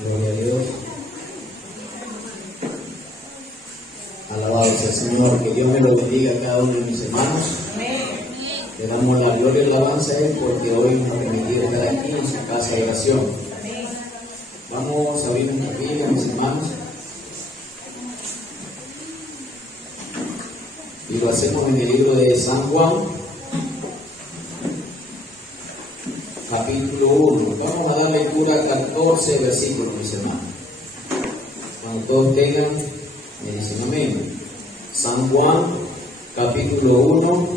Gloria a Dios. Alabado sea el Señor. Que Dios me lo bendiga a cada uno de mis hermanos. Le damos la gloria y la alabanza a Él porque hoy nos ha permitido estar aquí en su casa de oración. Vamos a abrir nuestra Biblia, mis hermanos. Y lo hacemos en el libro de San Juan, capítulo 1. Vamos a dar lectura a 14 versículos, mis hermanos. Cuando todos tengan, me dicen amén. San Juan, capítulo 1,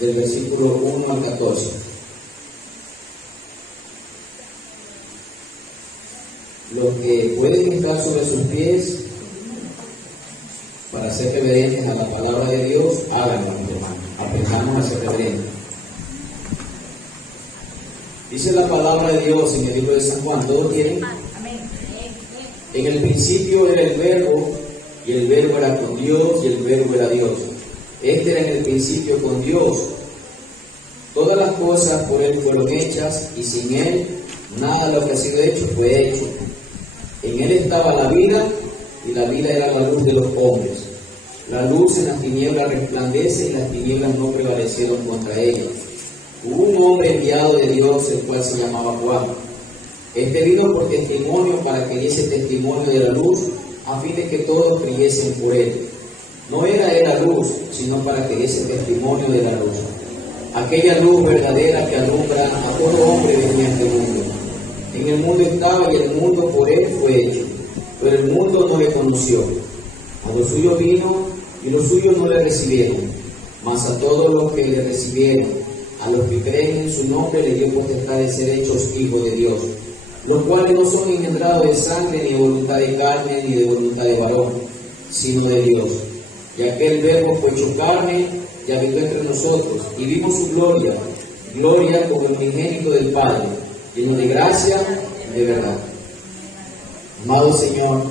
del versículo 1 al 14. Los que pueden estar sobre sus pies para ser reverentes a la palabra de Dios, háganlo, mis hermanos. Aprendamos a ser reverentes. Dice la palabra de Dios en el libro de San Juan, ¿todos tienen? En el principio era el verbo, y el verbo era con Dios, y el verbo era Dios. Este era en el principio con Dios. Todas las cosas por Él fueron hechas, y sin Él nada de lo que ha sido hecho fue hecho. En Él estaba la vida, y la vida era la luz de los hombres. La luz en las tinieblas resplandece, y las tinieblas no prevalecieron contra ella. Hubo un hombre enviado de Dios, el cual se llamaba Juan. Este vino por testimonio para que diese testimonio de la luz, a fin de que todos creyesen por él. No era él la luz, sino para que diese testimonio de la luz. Aquella luz verdadera que alumbra a todo hombre venía a este mundo. En el mundo estaba y el mundo por él fue hecho, pero el mundo no le conoció. A los suyos vino y los suyos no le recibieron, mas a todos los que le recibieron, a los que creen en su nombre, le dio potestad de ser hechos hijos de Dios, los cuales no son engendrados de sangre, ni de voluntad de carne, ni de voluntad de varón, sino de Dios. Y aquel verbo fue hecho carne y habitó entre nosotros, y vimos su gloria, gloria como el unigénito del Padre, lleno de gracia y de verdad. Amado Señor,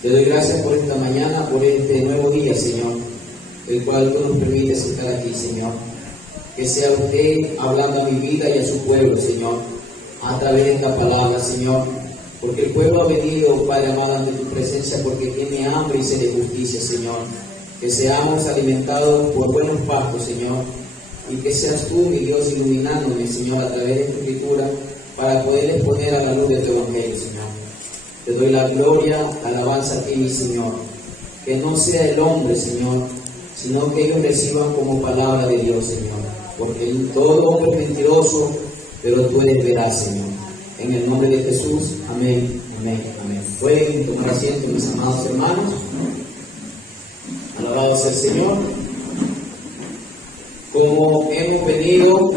te doy gracias por esta mañana, por este nuevo día, Señor, el cual tú nos permites estar aquí, Señor. Que sea usted hablando a mi vida y a su pueblo, Señor, a través de esta palabra, Señor, porque el pueblo ha venido, Padre amado, ante tu presencia porque tiene hambre y sed de justicia, Señor. Que seamos alimentados por buenos pastos, Señor, y que seas tú, mi Dios, iluminándome, Señor, a través de tu escritura, para poder exponer a la luz de tu evangelio, Señor. Te doy la gloria, alabanza a ti, mi Señor. Que no sea el hombre, Señor, sino que ellos reciban como palabra de Dios, Señor. Porque todo hombre es mentiroso, pero tú eres veraz, Señor. En el nombre de Jesús, amén, amén, amén. Pueden tomar asiento, mis amados hermanos. Alabado sea el Señor. Como hemos venido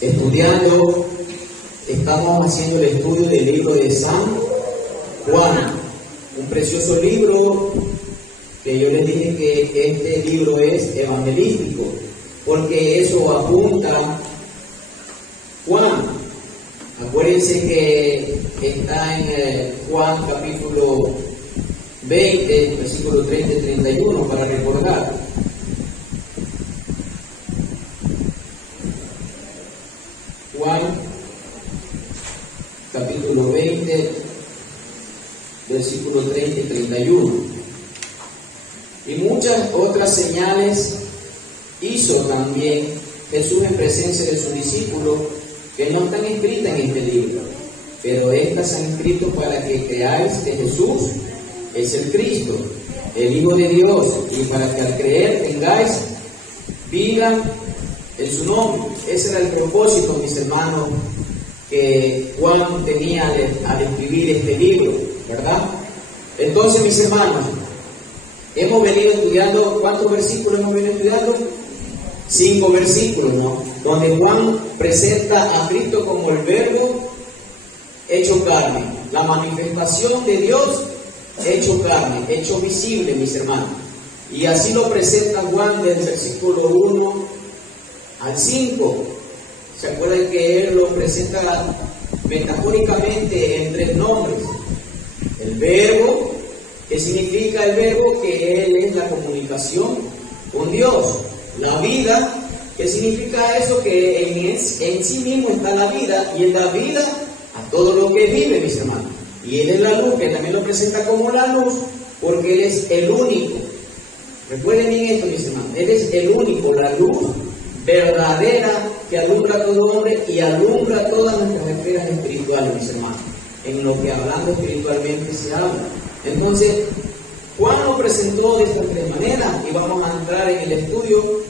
estudiando, estamos haciendo el estudio del libro de San Juan, un precioso libro que yo les dije que este libro es evangelístico, porque eso apunta Juan. Acuérdense que está en Juan capítulo 20, versículo 30 y 31, para recordar. Juan capítulo 20, versículo 30 y 31. Y muchas otras señales hizo también Jesús en presencia de sus discípulos, que no están escritas en este libro, pero estas han escrito para que creáis que Jesús es el Cristo, el Hijo de Dios, y para que al creer tengáis vida en su nombre. Ese era el propósito, mis hermanos, que Juan tenía al escribir este libro, ¿verdad? Entonces, mis hermanos, hemos venido estudiando, ¿cuántos versículos hemos venido estudiando? 5 versículos, ¿no? Donde Juan presenta a Cristo como el verbo hecho carne, la manifestación de Dios hecho carne, hecho visible, mis hermanos. Y así lo presenta Juan del versículo 1 al 5. ¿Se acuerdan que él lo presenta metafóricamente en 3 nombres? El verbo, ¿Qué significa el verbo? Que Él es la comunicación con Dios. La vida, ¿qué significa eso? Que en sí mismo está la vida, y Él da vida a todo lo que vive, mis hermanos. Y Él es la luz, que también lo presenta como la luz, porque Él es el único. Recuerden bien esto, mis hermanos. Él es el único, la luz verdadera que alumbra a todo hombre y alumbra todas nuestras esferas espirituales, mis hermanos. En lo que hablando espiritualmente se habla. Entonces, Juan lo presentó de estas tres maneras, y vamos a entrar en el estudio.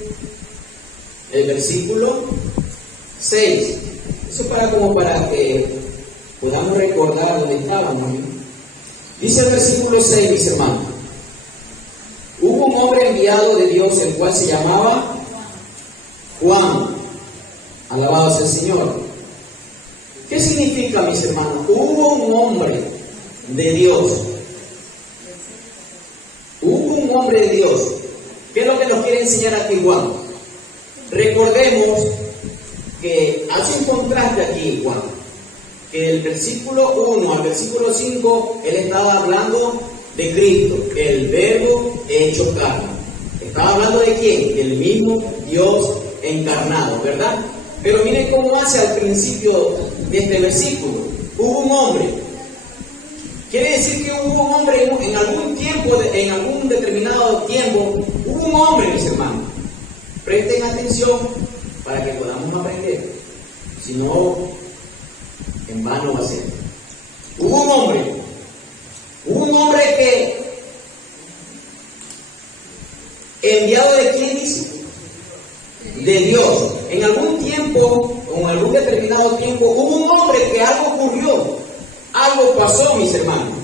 El versículo 6. Eso para que podamos recordar dónde estábamos, ¿no? Dice el versículo 6, mis hermanos. Hubo un hombre enviado de Dios, el cual se llamaba Juan. Alabado sea el Señor. ¿Qué significa, mis hermanos? Hubo un hombre de Dios. Hubo un hombre de Dios. ¿Qué es lo que nos quiere enseñar aquí Juan? Recordemos que hace un contraste aquí Juan. Que del versículo 1 al versículo 5, él estaba hablando de Cristo, el verbo hecho carne. Estaba hablando de quién? El mismo Dios encarnado, ¿verdad? Pero miren cómo hace al principio de este versículo. Hubo un hombre. Quiere decir que hubo un hombre en algún tiempo, en algún determinado tiempo, hubo un hombre, mis hermanos. Presten atención para que podamos aprender. Si no, en vano va a ser. Hubo un hombre que, enviado de quién dice, de Dios. En algún tiempo, o en algún determinado tiempo, hubo un hombre que algo ocurrió, algo pasó, mis hermanos.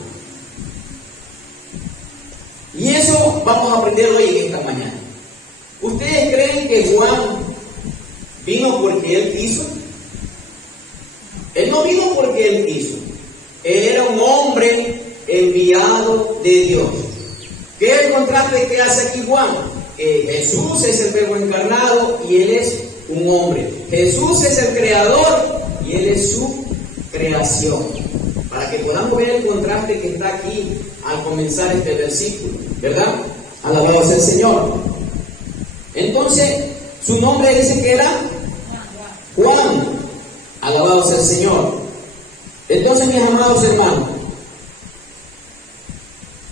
Y eso vamos a aprender hoy en esta mañana. ¿Ustedes creen que Juan vino porque él quiso? Él no vino porque él quiso. Él era un hombre enviado de Dios. ¿Qué es el contraste que hace aquí Juan? Jesús es el verbo encarnado y Él es un hombre. Jesús es el creador y Él es su creación. Para que podamos ver el contraste que está aquí al comenzar este versículo, ¿verdad? Alabado sea el Señor. Entonces, su nombre dice que era Juan. Alabado sea el Señor. Entonces, mis amados hermanos,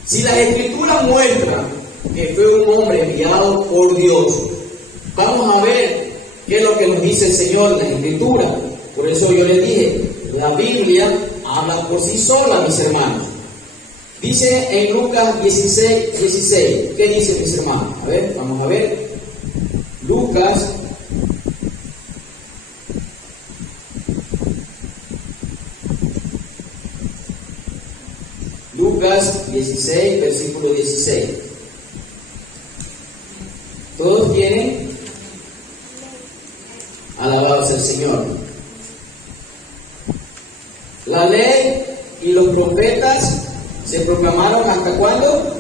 si las Escrituras muestran que fue un hombre enviado por Dios, vamos a ver qué es lo que nos dice el Señor en la Escritura. Por eso yo les dije, la Biblia habla por sí sola, mis hermanos. Dice en Lucas 16. ¿Qué dice, mis hermanos? A ver, vamos a ver. Lucas 16, versículo 16. ¿Todos tienen? Alabado sea el Señor. La ley y los profetas se proclamaron ¿hasta cuándo?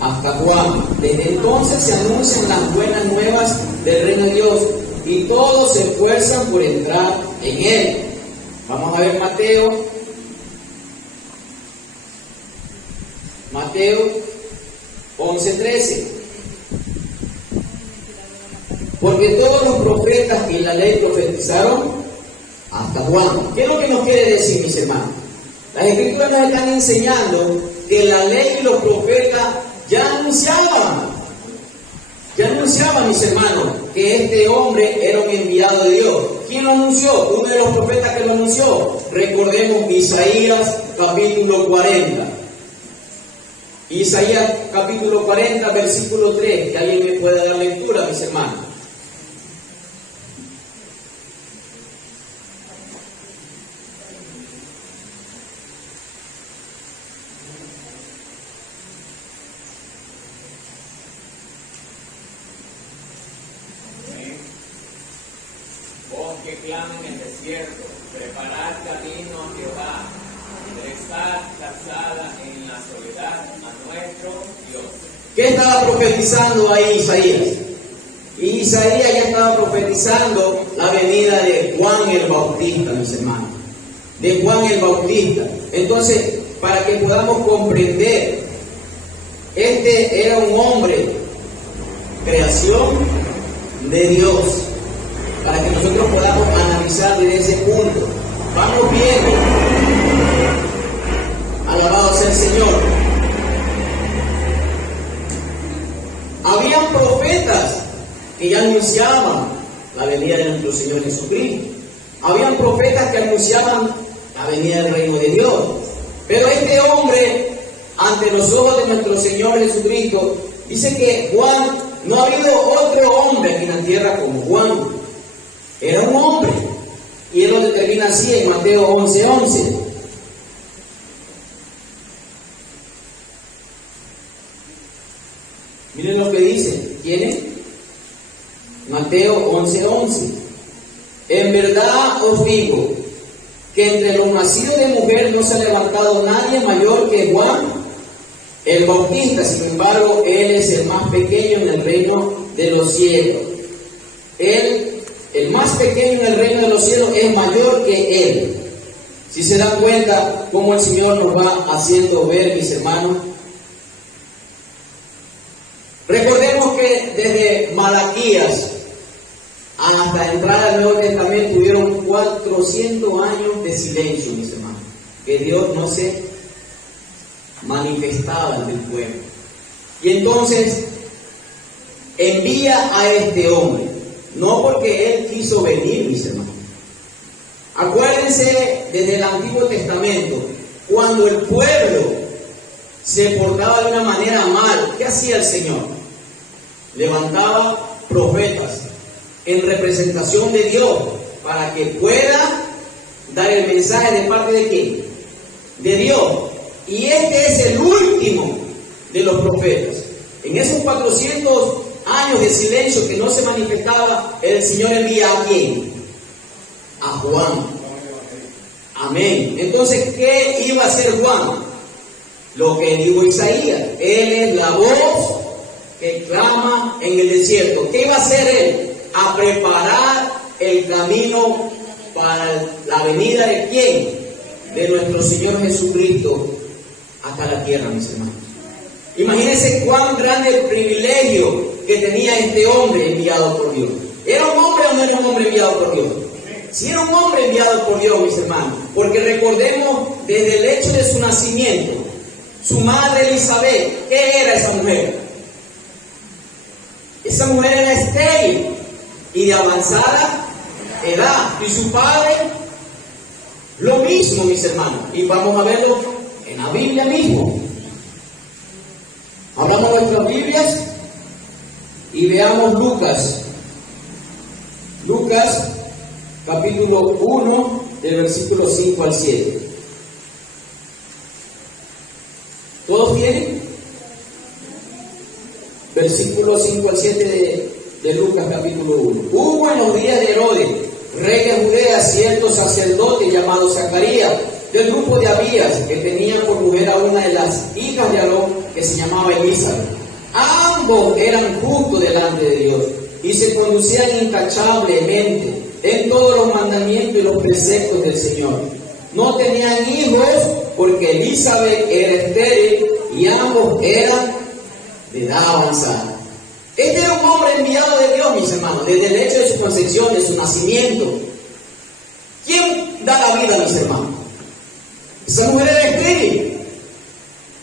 Hasta Juan. Desde entonces se anuncian las buenas nuevas del reino de Dios y todos se esfuerzan por entrar en él. Vamos a ver Mateo 11:13. Porque todos los profetas y la ley profetizaron hasta Juan. ¿Qué es lo que nos quiere decir, mis hermanos? Las Escrituras nos están enseñando que la ley y los profetas ya anunciaban, mis hermanos, que este hombre era un enviado de Dios. ¿Quién lo anunció? Uno de los profetas que lo anunció. Recordemos Isaías capítulo 40. Isaías capítulo 40, versículo 3. Que alguien me pueda dar lectura, mis hermanos. Que clama en el desierto, preparad camino a Jehová, enderezad calzada en la soledad a nuestro Dios. ¿Qué estaba profetizando ahí Isaías? Isaías ya estaba profetizando la venida de Juan el Bautista, mis hermanos. De Juan el Bautista. Entonces, para que podamos comprender Este era un hombre, creación de Dios, para que nosotros podamos analizar desde ese punto. Vamos viendo. Alabado sea el Señor. Habían profetas que ya anunciaban la venida de nuestro Señor Jesucristo. Habían profetas que anunciaban la venida del reino de Dios. Pero este hombre, ante los ojos de nuestro Señor Jesucristo, dice que Juan, no ha habido otro hombre aquí en la tierra como Juan. Era un hombre. Y él lo determina así en Mateo 11:11. Miren lo que dice. ¿Tiene? Mateo 11:11. En verdad os digo que entre los nacidos de mujer no se ha levantado nadie mayor que Juan el Bautista. Sin embargo, él es el más pequeño en el reino de los cielos. Él, el más pequeño en el reino de los cielos, es mayor que él. Si se dan cuenta cómo el Señor nos va haciendo ver, mis hermanos. Recordemos que desde Malaquías hasta entrar al Nuevo Testamento tuvieron 400 años de silencio, mis hermanos, que Dios no se manifestaba ante el pueblo. Y entonces envía a este hombre, no porque él quiso venir, mis hermanos. Acuérdense desde el Antiguo Testamento, cuando el pueblo se portaba de una manera mal, ¿qué hacía el Señor? Levantaba profetas en representación de Dios para que pueda dar el mensaje de parte de ¿quién? De Dios. Y este es el último de los profetas. En esos 400 años de silencio que no se manifestaba, el Señor envía ¿a quién? A Juan. Amén. Entonces, ¿qué iba a hacer Juan? Lo que dijo Isaías. Él es la voz que clama en el desierto. ¿Qué iba a hacer él? A preparar el camino para la venida de ¿quién? De nuestro Señor Jesucristo hasta la tierra, mis hermanos. Imagínense cuán grande el privilegio que tenía este hombre enviado por Dios. ¿Era un hombre o no era un hombre enviado por Dios? Si era un hombre enviado por Dios, mis hermanos, porque recordemos desde el hecho de su nacimiento, su madre Elizabeth, ¿qué era esa mujer? Esa mujer era estéril y de avanzada edad, y su padre lo mismo, mis hermanos, y vamos a verlo en la Biblia mismo. Abramos nuestras Biblias y veamos Lucas capítulo 1 del versículo 5 al 7. ¿Todos tienen? Versículo 5 al 7 de Lucas capítulo 1. Hubo en los días de Herodes, rey de Judea, cierto sacerdote llamado Zacarías, del grupo de Abías, que tenía por mujer a una de las hijas de Aarón, que se llamaba Elizabeth. Ambos eran justos delante de Dios y se conducían intachablemente en todos los mandamientos y los preceptos del Señor. No tenían hijos porque Elizabeth era estéril y ambos eran de edad avanzada. Este era un hombre enviado de Dios, mis hermanos, desde el hecho de su concepción, de su nacimiento. ¿Quién da la vida, mis hermanos? Esa mujer era estéril.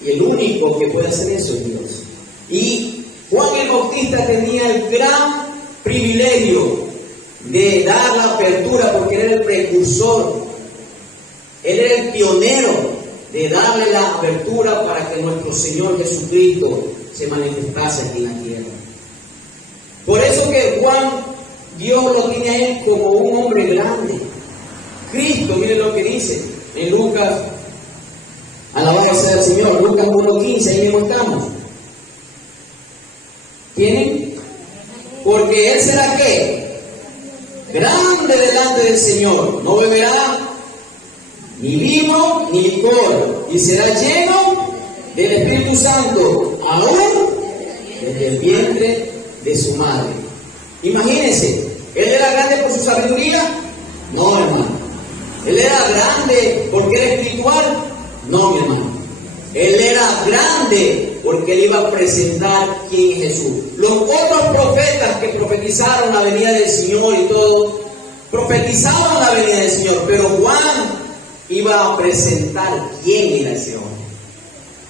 Y el único que puede hacer eso es Dios. Y Juan el Bautista tenía el gran privilegio de dar la apertura, porque él era el precursor, él era el pionero de darle la apertura para que nuestro Señor Jesucristo se manifestase aquí en la tierra. Por eso que Juan, Dios lo tiene a él como un hombre grande. Cristo, miren lo que dice en Lucas, alabado sea el Señor, Lucas 1:15, ahí mismo estamos. ¿Tienen? Porque él será ¿qué? Grande delante del Señor, no beberá ni vino ni licor, y será lleno del Espíritu Santo, aún desde el vientre de su madre. Imagínense, ¿él era grande por su sabiduría? No, hermano. ¿Él era grande porque era espiritual? No, mi hermano. Él era grande porque él iba a presentar quién es Jesús. Los otros profetas que profetizaron la venida del Señor y todo, profetizaban la venida del Señor, pero Juan iba a presentar quién era ese hombre.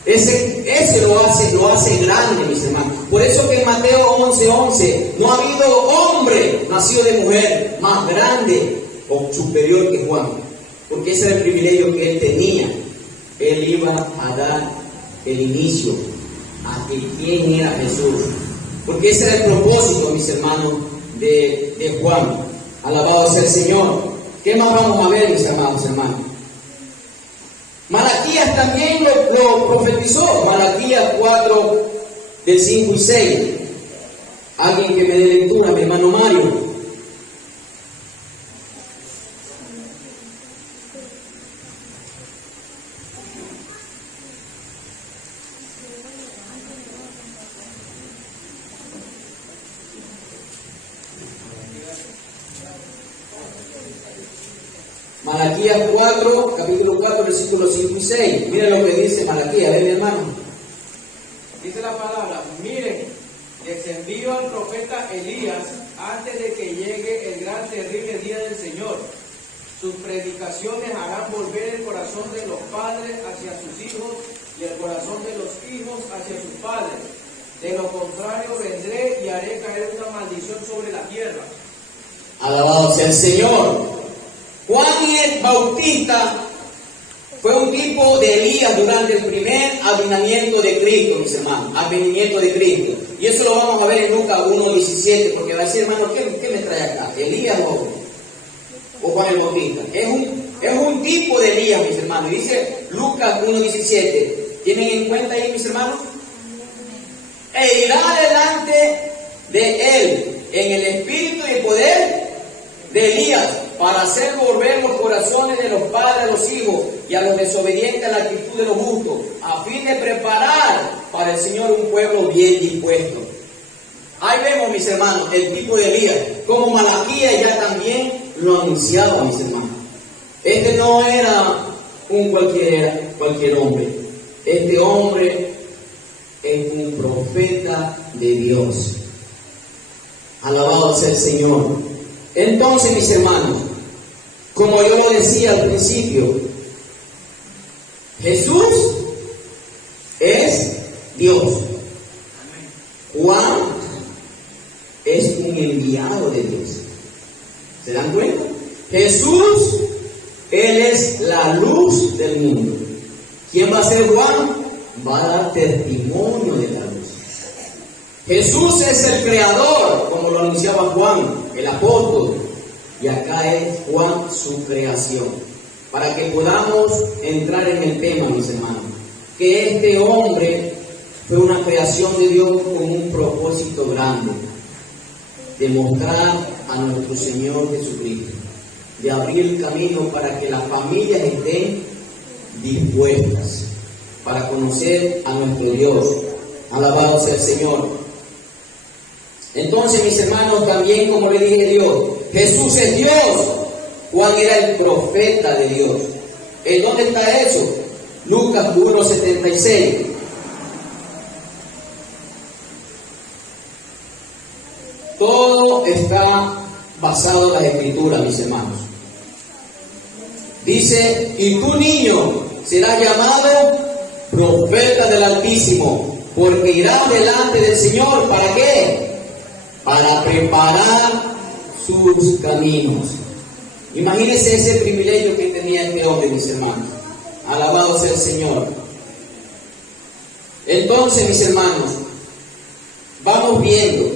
Ese lo hace grande, mis hermanos. Por eso que en Mateo 11:11 no ha habido hombre nacido de mujer más grande o superior que Juan, porque ese era el privilegio que él tenía. Él iba a dar el inicio a que quién era Jesús, porque ese era el propósito, mis hermanos, de Juan. Alabado sea el Señor. ¿Qué más vamos a ver, mis hermanos? Malaquías también lo profetizó. Malaquías 4, del 5 y 6. Alguien que me dé lectura, mi hermano Mario. Malaquías 4, capítulo 4, versículos 5 y 6. Miren lo que dice Malaquías, ven, hermano. Dice la palabra: miren, descendió al profeta Elías antes de que llegue el gran terrible día del Señor. Sus predicaciones harán volver el corazón de los padres hacia sus hijos y el corazón de los hijos hacia sus padres. De lo contrario vendré y haré caer una maldición sobre la tierra. Alabado sea el Señor. Juan el Bautista fue un tipo de Elías durante el primer advenimiento de Cristo, mis hermanos, advenimiento de Cristo. Y eso lo vamos a ver en Lucas 1:17, porque va a decir, hermano, ¿qué me trae acá? ¿Elías o Juan el Bautista? Es un tipo de Elías, mis hermanos. Y dice Lucas 1:17. ¿Tienen en cuenta ahí, mis hermanos? E irá delante de él en el espíritu y poder de Elías, para hacer volver los corazones de los padres a los hijos y a los desobedientes a la actitud de los justos, a fin de preparar para el Señor un pueblo bien dispuesto. Ahí vemos, mis hermanos, el tipo de Elías, como Malaquías ya también lo anunciaba, mis hermanos. Este no era un cualquier hombre. Este hombre es un profeta de Dios. Alabado sea el Señor. Entonces, mis hermanos, como yo lo decía al principio, Jesús es Dios. Juan es un enviado de Dios. ¿Se dan cuenta? Jesús, Él es la luz del mundo. ¿Quién va a ser Juan? Va a dar testimonio de la luz. Jesús es el creador, como lo anunciaba Juan, el apóstol. Y acá es Juan, su creación. Para que podamos entrar en el tema, mis hermanos, que este hombre fue una creación de Dios con un propósito grande: de mostrar a nuestro Señor Jesucristo, de abrir el camino para que las familias estén dispuestas para conocer a nuestro Dios. Alabado sea el Señor. Entonces, mis hermanos, también, como le dije, Dios, Jesús es Dios. Juan era el profeta de Dios. ¿En dónde está eso? Lucas 1:76. Todo está basado en las Escrituras, mis hermanos. Dice: y tu niño será llamado profeta del Altísimo, porque irá delante del Señor. ¿Para qué? Para preparar sus caminos. Imagínense ese privilegio que tenía este hombre, mis hermanos. Alabado sea el Señor. Entonces, mis hermanos, vamos viendo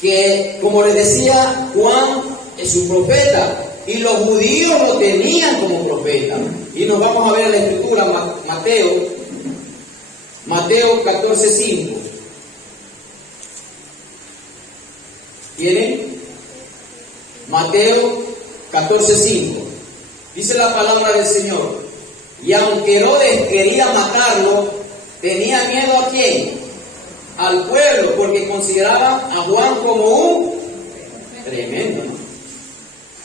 que, como les decía, Juan es un profeta y los judíos lo tenían como profeta. Y nos vamos a ver en la Escritura, Mateo 14:5. ¿Tienen? Mateo 14:5. Dice la palabra del Señor: y aunque Herodes quería matarlo, tenía miedo ¿a quién? Al pueblo, porque consideraba a Juan como un tremendo.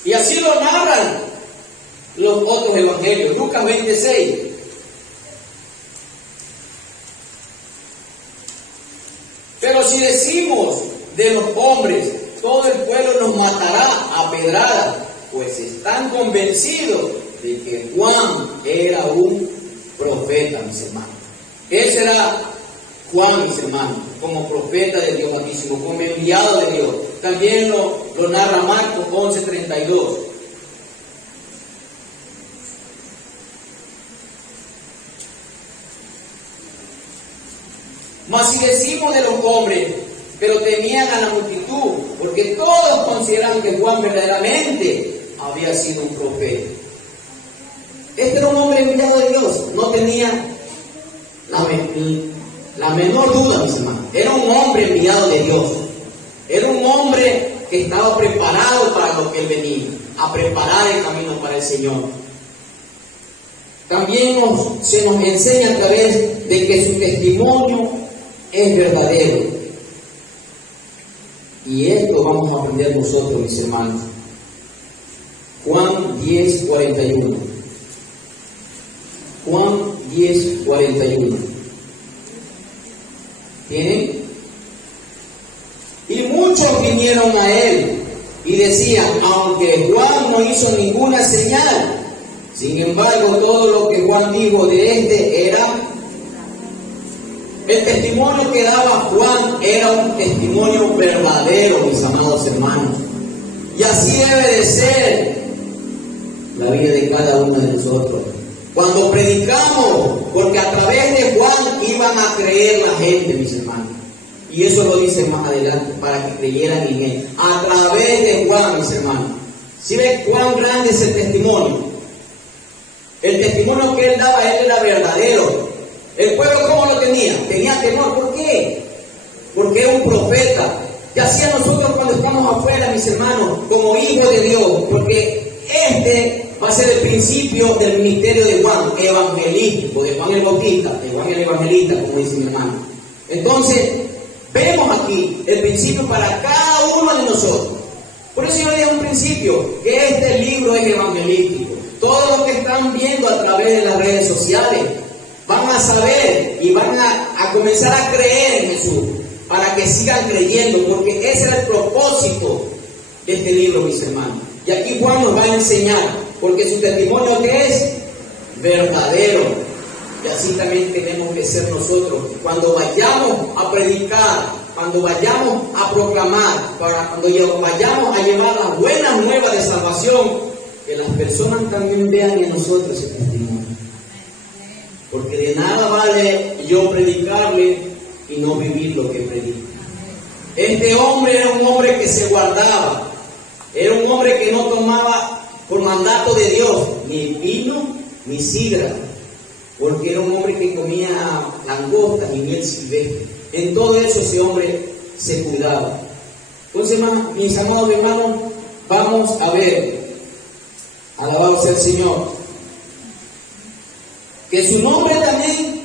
Y así lo narran los otros evangelios. Lucas 26. si decimos de los hombres, todo el pueblo nos matará a pedradas, pues están convencidos de que Juan era un profeta, mis hermanos. Ese era Juan, mis hermanos, como profeta de Dios Altísimo, como enviado de Dios. También lo narra Marcos 11:32. Mas si decimos de los hombres, pero temían a la multitud, porque todos consideraban que Juan verdaderamente había sido un profeta. Este era un hombre enviado de Dios, no tenía la menor duda, mis hermanos. Era un hombre enviado de Dios. Era un hombre que estaba preparado para lo que él venía, a preparar el camino para el Señor. También se nos enseña a través de que su testimonio es verdadero. Y esto vamos a aprender nosotros, mis hermanos. Juan 10:41. Juan 10:41. ¿Tienen? Y muchos vinieron a él y decían, aunque Juan no hizo ninguna señal, sin embargo todo lo que Juan dijo de este era... El testimonio que daba Juan era un testimonio verdadero, mis amados hermanos. Y así debe de ser la vida de cada uno de nosotros. Cuando predicamos, porque a través de Juan iban a creer la gente, mis hermanos. Y eso lo dice más adelante, para que creyeran en él. A través de Juan, mis hermanos. ¿Sí ven cuán grande es el testimonio? El testimonio que él daba, él era verdadero. El pueblo, ¿cómo lo tenía? Tenía temor. ¿Por qué? Porque era un profeta. ¿Qué hacía nosotros cuando estamos afuera, mis hermanos? Como hijos de Dios. Porque este va a ser el principio del ministerio de Juan, evangelístico, de Juan el Bautista, de Juan el Evangelista, como dice mi hermano. Entonces, vemos aquí el principio para cada uno de nosotros. Por eso yo le digo un principio, que este libro es evangelístico. Todos los que están viendo a través de las redes sociales van a saber y van a comenzar a creer en Jesús, para que sigan creyendo, porque ese era el propósito de este libro, mis hermanos. Y aquí Juan nos va a enseñar, porque su testimonio que es verdadero. Y así también tenemos que ser nosotros. Cuando vayamos a predicar, cuando vayamos a proclamar, cuando vayamos a llevar las buenas nuevas de salvación, que las personas también vean en nosotros ese testimonio. Porque de nada vale yo predicarle y no vivir lo que predico. Este hombre era un hombre que se guardaba. Era un hombre que no tomaba por mandato de Dios ni vino ni sidra. Porque era un hombre que comía langostas y miel silvestre. En todo eso ese hombre se cuidaba. Entonces, mis amados hermanos, vamos a ver. Alabado sea el Señor. Que su nombre también,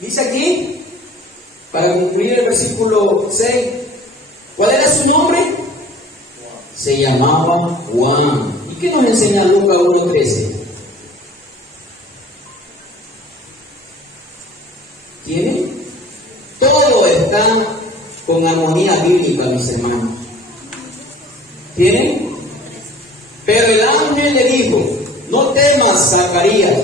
dice aquí, para concluir el versículo 6, ¿cuál era su nombre? Se llamaba Juan. ¿Y qué nos enseña Lucas 1:13? ¿Tiene? Todo está con armonía bíblica, mis hermanos. ¿Tienen? Pero el ángel le dijo, no temas, Zacarías,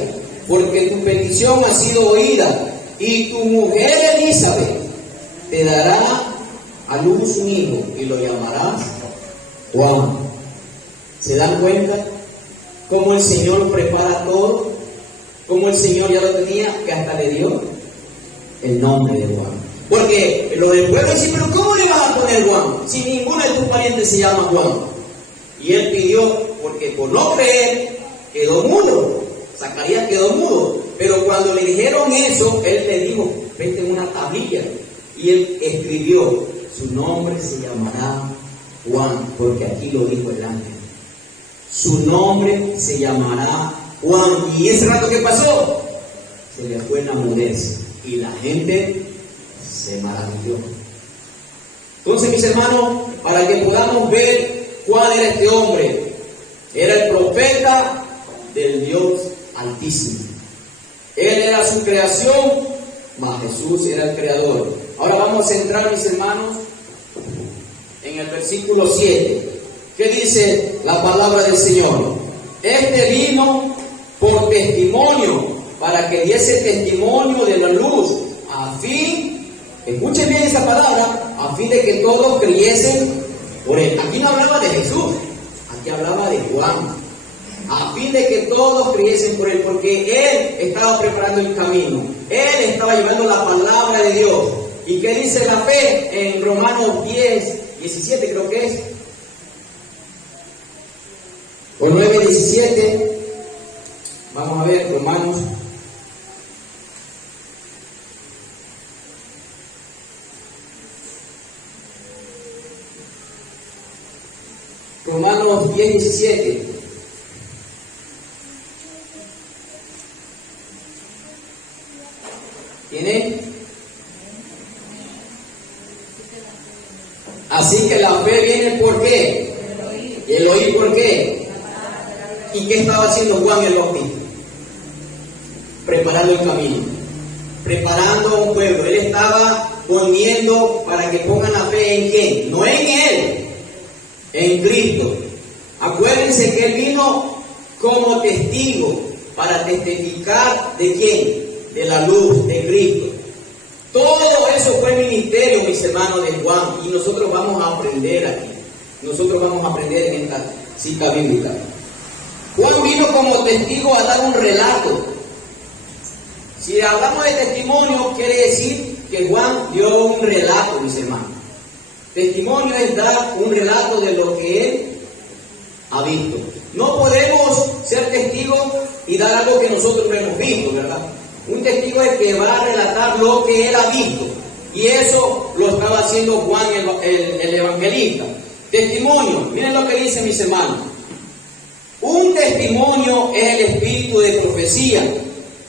porque tu petición ha sido oída, y tu mujer Elizabeth te dará a luz un hijo, y lo llamarás Juan. ¿Se dan cuenta cómo el Señor prepara todo? Cómo el Señor ya lo tenía, que hasta le dio el nombre de Juan. Porque lo del pueblo dice, pero ¿cómo le vas a poner Juan? Si ninguno de tus parientes se llama Juan. Y él pidió, porque por no creer, quedó mudo. Zacarías quedó mudo. Pero cuando le dijeron eso, él le dijo, vete en una tablilla. Y él escribió, su nombre se llamará Juan, porque aquí lo dijo el ángel. Su nombre se llamará Juan. Y ese rato que pasó, se le fue la mudez. Y la gente se maravilló. Entonces, mis hermanos, para que podamos ver cuál era este hombre, era el profeta del Dios Altísimo. Él era su creación, mas Jesús era el creador. Ahora vamos a entrar, mis hermanos, en el versículo 7. ¿Qué dice la palabra del Señor? Este vino por testimonio, para que diese testimonio de la luz, a fin, escuchen bien esa palabra, a fin de que todos creyesen por él. Aquí no hablaba de Jesús, aquí hablaba de Juan. A fin de que todos creyesen por él, porque él estaba preparando el camino, él estaba llevando la palabra de Dios. ¿Y qué dice la fe? En Romanos 10, 17 creo que es, o 9, 17, vamos a ver, Romanos 10, 17. ¿Tiene? Así que la fe viene ¿por qué? El oír ¿por qué? ¿Y qué estaba haciendo Juan el Bautista? Preparando el camino, preparando a un pueblo. Él estaba poniendo para que pongan la fe en quién, no en él, en Cristo. Acuérdense que él vino como testigo para testificar de quién, de la luz de Cristo. Todo eso fue el ministerio, mis hermanos, de Juan, y nosotros vamos a aprender aquí. Nosotros vamos a aprender en esta cita bíblica. Juan vino como testigo a dar un relato. Si hablamos de testimonio, quiere decir que Juan dio un relato, mis hermanos. Testimonio es dar un relato de lo que él ha visto. No podemos ser testigos y dar algo que nosotros no hemos visto, ¿verdad? Un testigo es que va a relatar lo que él ha visto. Y eso lo estaba haciendo Juan el evangelista. Testimonio, miren lo que dice, mis hermanos. Un testimonio es el espíritu de profecía.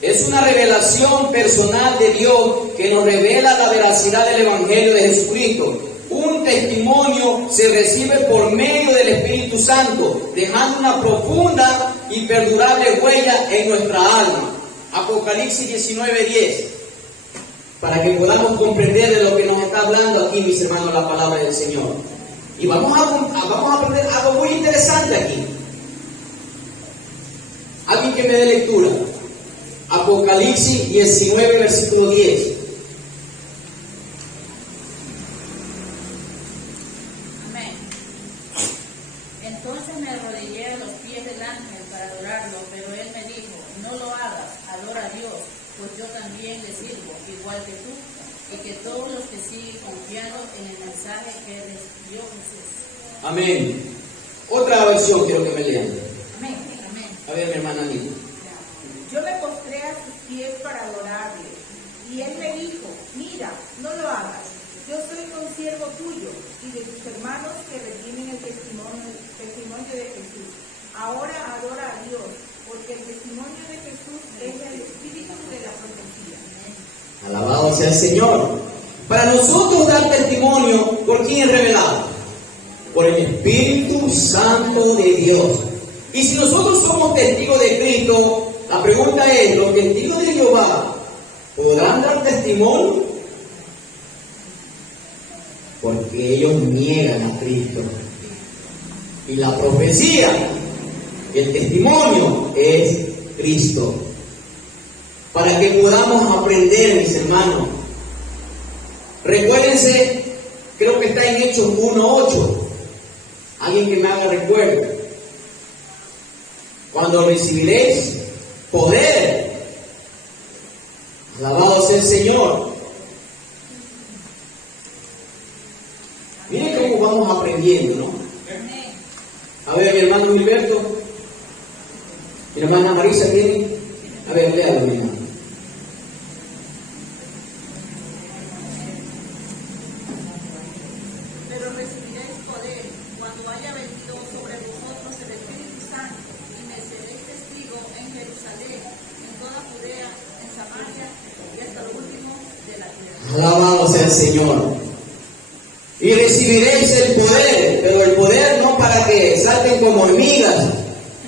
Es una revelación personal de Dios que nos revela la veracidad del evangelio de Jesucristo. Un testimonio se recibe por medio del Espíritu Santo, dejando una profunda y perdurable huella en nuestra alma. Apocalipsis 19:10. Para que podamos comprender de lo que nos está hablando aquí, mis hermanos, la palabra del Señor. Y vamos a aprender algo muy interesante aquí. Alguien que me dé lectura. Apocalipsis 19, versículo 10. Amén. Entonces me arrodillé a los pies del ángel para adorarlo, pero él me dijo, no lo hagas, adora a Dios, pues yo también le sirvo, igual que tú, y que todos los que siguen confiando en el mensaje que les dio Jesús. Amén. Otra versión quiero que me lean. Amén, amén. A ver, mi hermana Anita. Yo me postré a sus pies para adorarle, y él me dijo, mira, no lo hagas, yo soy consiervo tuyo y de tus hermanos que retienen el testimonio de Jesús. Ahora adora a Dios, porque el testimonio de Jesús es el espíritu de la profecía. Alabado sea el Señor. Para nosotros dar testimonio, ¿por quién es revelado? Por el Espíritu Santo de Dios. Y si nosotros somos testigos de Cristo, la pregunta es, ¿los testigos de Jehová podrán dar testimonio? Porque ellos niegan a Cristo. Y la profecía, el testimonio es Cristo. Para que podamos aprender, mis hermanos. Recuérdense, creo que está en Hechos 1:8. Alguien que me haga recuerdo. Cuando recibiréis poder, alabado sea el Señor. Miren cómo vamos aprendiendo, ¿no? A ver, mi hermano Gilberto, mi hermana Marisa tiene. A ver, léalo, mi hermano. Pero recibiréis poder cuando haya venido sobre vosotros el Espíritu Santo, y me seréis testigo en Jerusalén, en toda Judea, en Samaria y hasta lo último de la tierra. Alabado sea el Señor. Y recibiréis el poder, pero el poder no para que salten como hormigas,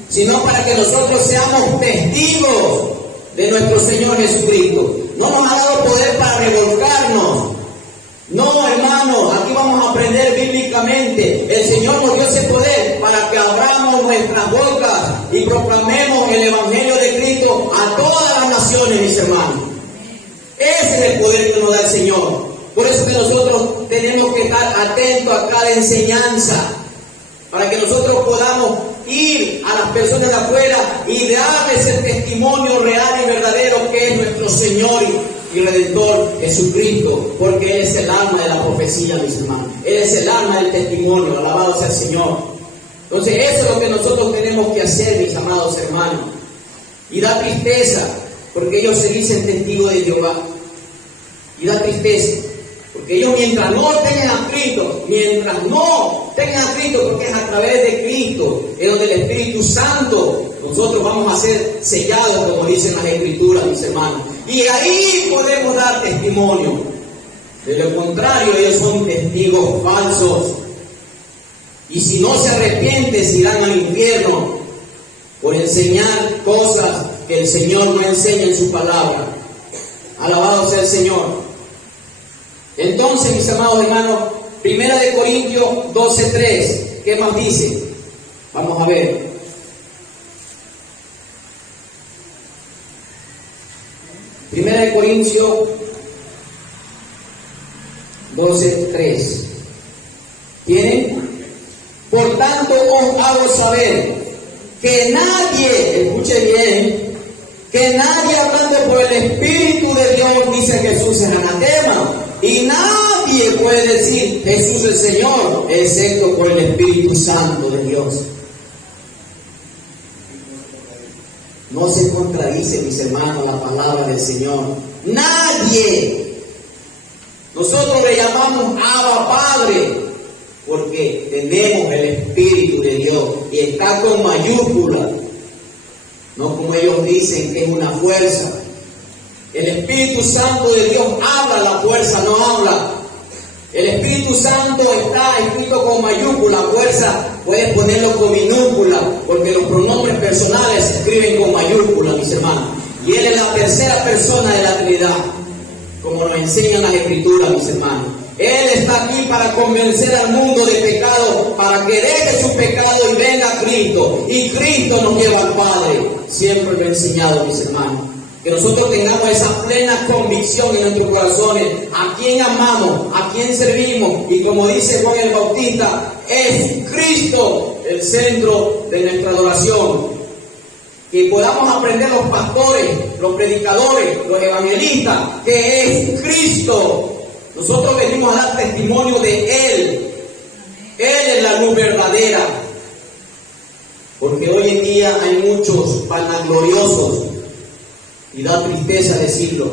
sino para que nosotros seamos testigos de nuestro Señor Jesucristo. No nos ha dado poder para revolcarnos. No, hermanos, aquí vamos a aprender bíblicamente abramos nuestras bocas y proclamemos el Evangelio de Cristo a todas las naciones, mis hermanos. Ese es el poder que nos da el Señor. Por eso que nosotros tenemos que estar atentos a cada enseñanza, para que nosotros podamos ir a las personas de afuera y darles el testimonio real y verdadero que es nuestro Señor y Redentor Jesucristo, porque Él es el alma de la profecía, mis hermanos. Él es el alma del testimonio, alabado sea el Señor. Entonces eso es lo que nosotros tenemos que hacer, mis amados hermanos. Y da tristeza, porque ellos se dicen testigos de Jehová. Y da tristeza, porque ellos mientras no tengan a Cristo, porque es a través de Cristo, es donde el Espíritu Santo, nosotros vamos a ser sellados, como dicen las Escrituras, mis hermanos. Y ahí podemos dar testimonio. De lo contrario, ellos son testigos falsos. Y si no se arrepienten, se irán al infierno por enseñar cosas que el Señor no enseña en su palabra. Alabado sea el Señor. Entonces, mis amados hermanos, 1 Corintios 12:3, ¿qué más dice? Vamos a ver. Primera de Corintios 12:3. ¿Tienen? Por tanto os hago saber que nadie, escuche bien, que nadie hablando por el Espíritu de Dios dice Jesús es anatema. Y nadie puede decir Jesús es Señor, excepto por el Espíritu Santo de Dios. No se contradice, mis hermanos, la palabra del Señor. Nadie. Nosotros le llamamos Abba Padre, porque tenemos el Espíritu de Dios y está con mayúscula. No como ellos dicen que es una fuerza. El Espíritu Santo de Dios habla, la fuerza no habla. El Espíritu Santo está escrito con mayúscula, fuerza puedes ponerlo con minúscula, porque los pronombres personales se escriben con mayúscula, mis hermanos. Y Él es la tercera persona de la Trinidad, como nos enseñan las Escrituras, mis hermanos. Él está aquí para convencer al mundo de pecado, para que deje su pecado y venga a Cristo. Y Cristo nos lleva al Padre. Siempre lo he enseñado, mis hermanos. Que nosotros tengamos esa plena convicción en nuestros corazones. A quién amamos, a quién servimos. Y como dice Juan el Bautista, es Cristo el centro de nuestra adoración. Que podamos aprender los pastores, los predicadores, los evangelistas, que es Cristo. Nosotros venimos a dar testimonio de Él. Él es la luz verdadera. Porque hoy en día hay muchos vanagloriosos. Y da tristeza decirlo.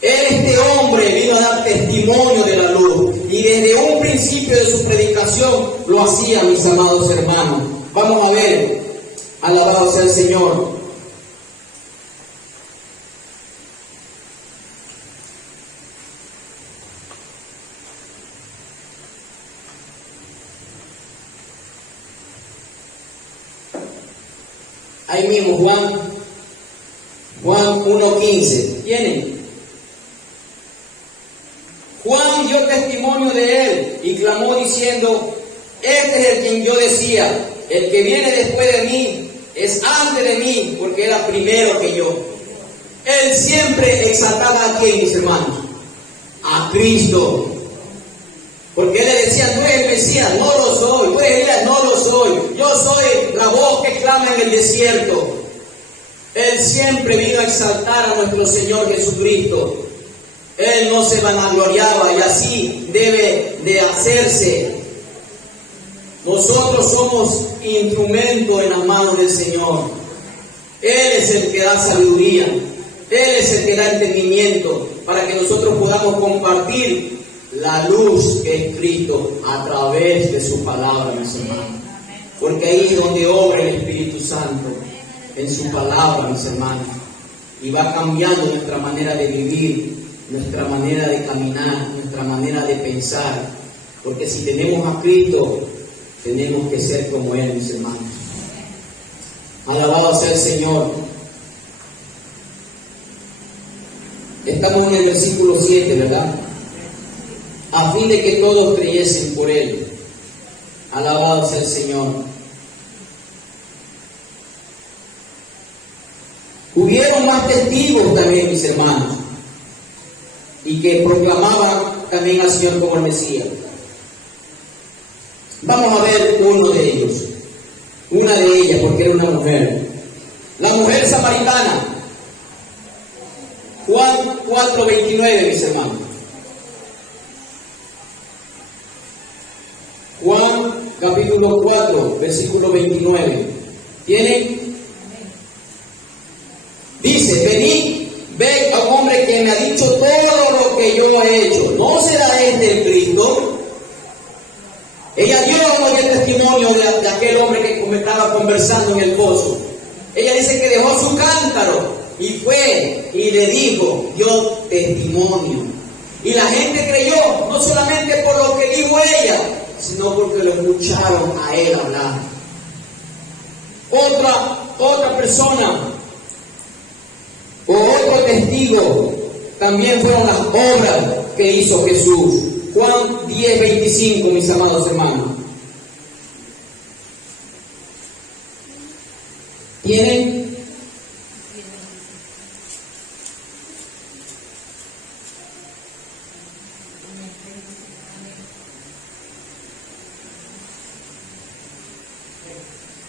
Este hombre vino a dar testimonio de la luz. Y desde un principio de su predicación lo hacía, mis amados hermanos. Vamos a ver. Alabado sea el Señor. Ahí mismo Juan 1:15. ¿Tienen? Juan dio testimonio de él y clamó diciendo: este es el quien yo decía, el que viene después de mí es antes de mí, porque era primero que yo. Él siempre exaltaba a quién, mis hermanos, a Cristo. Porque él le decía: tú eres el Mesías, no lo soy. Tú eres Elías, no lo soy. Yo soy la voz que clama en el desierto. Él siempre vino a exaltar a nuestro Señor Jesucristo. Él no se vanagloriaba, y así debe de hacerse. Nosotros somos instrumento en las manos del Señor. Él es el que da sabiduría. Él es el que da entendimiento para que nosotros podamos compartir la luz que es Cristo a través de su palabra, mis hermanos. Porque ahí es donde obra el Espíritu Santo, en su palabra, mis hermanos. Y va cambiando nuestra manera de vivir, nuestra manera de caminar, nuestra manera de pensar. Porque si tenemos a Cristo, tenemos que ser como Él, mis hermanos. Alabado sea el Señor. Estamos en el versículo 7, ¿verdad? A fin de que todos creyesen por Él. Alabado sea el Señor. Hubieron más testigos también, mis hermanos, y que proclamaban también al Señor como el Mesías. Vamos a ver uno de ellos, una de ellas, porque era una mujer, la mujer samaritana. Juan 4:29, mis hermanos. Juan capítulo 4, versículo 29. ¿Tienen? Dice: venid, ved a un hombre que me ha dicho todo lo que yo he hecho. ¿No será este el Cristo? Ella dio el testimonio de aquel hombre que estaba conversando en el pozo. Ella dice que dejó su cántaro y fue y le dijo, dio testimonio. Y la gente creyó, no solamente por lo que dijo ella, sino porque lo escucharon a él hablar. Otra persona o otro testigo también fueron las obras que hizo Jesús. Juan 10:25, mis amados hermanos. ¿Tienen?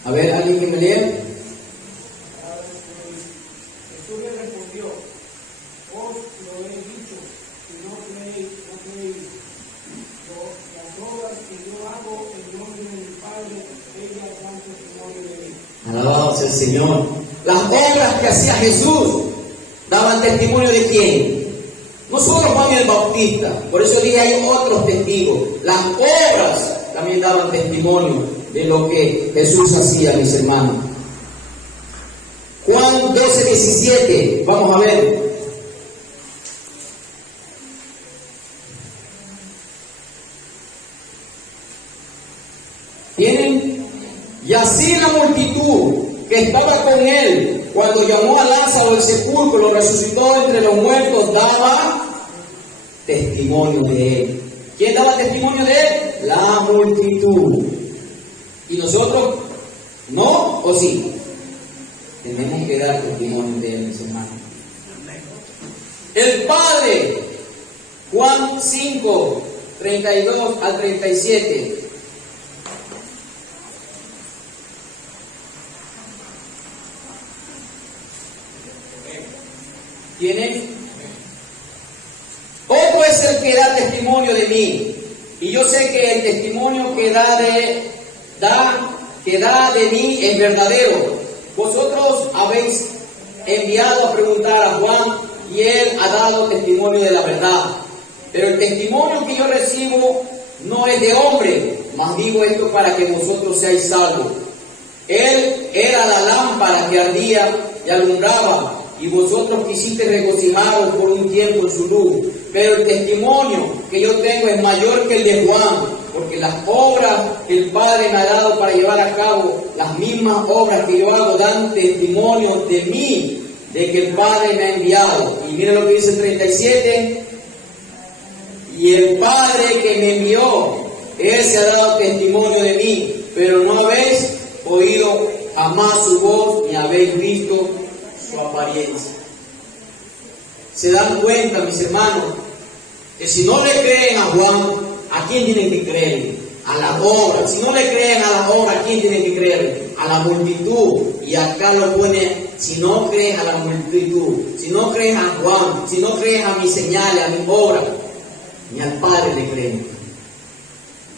A ver, ¿alguien que me lea? Jesús le respondió, os lo he dicho, y no creéis. Las obras que yo hago en nombre de mi Padre, ellas dan testimonio de mí. Alabado sea el Señor. Las obras que hacía Jesús daban testimonio de quién. No solo Juan el Bautista, por eso dije hay otros testigos. Las obras también daban testimonio de lo que Jesús hacía, mis hermanos. Juan 12:17, vamos a ver. ¿Tienen? Y así la multitud que estaba con él cuando llamó a Lázaro del sepulcro, lo resucitó entre los muertos, daba testimonio de él. ¿Quién daba testimonio de él? La multitud. ¿Y nosotros? ¿No o sí? Tenemos que dar testimonio de él, mis hermanos. El Padre, Juan 5, 32 al 37. ¿Tienen? Otro es el que da testimonio de mí. Y yo sé que el testimonio que da de mí es verdadero. Vosotros habéis enviado a preguntar a Juan y él ha dado testimonio de la verdad. Pero el testimonio que yo recibo no es de hombre, mas digo esto para que vosotros seáis salvos. Él era la lámpara que ardía y alumbraba, y vosotros quisiste regocijaros por un tiempo en su luz. Pero el testimonio que yo tengo es mayor que el de Juan, porque las obras que el Padre me ha dado para llevar a cabo, las mismas obras que yo hago, dan testimonio de mí, de que el Padre me ha enviado. Y miren lo que dice el 37. Y el Padre que me envió, Él se ha dado testimonio de mí, pero no habéis oído jamás su voz, ni habéis visto su apariencia. ¿Se dan cuenta, mis hermanos? Que si no le creen a Juan, ¿a quién tienen que creer? A la obra. Si no le creen a la obra, ¿a quién tienen que creer? A la multitud. Y acá lo pone, si no crees a la multitud, si no crees a Juan, si no crees a mis señales, a mi obra, ni al Padre le creen.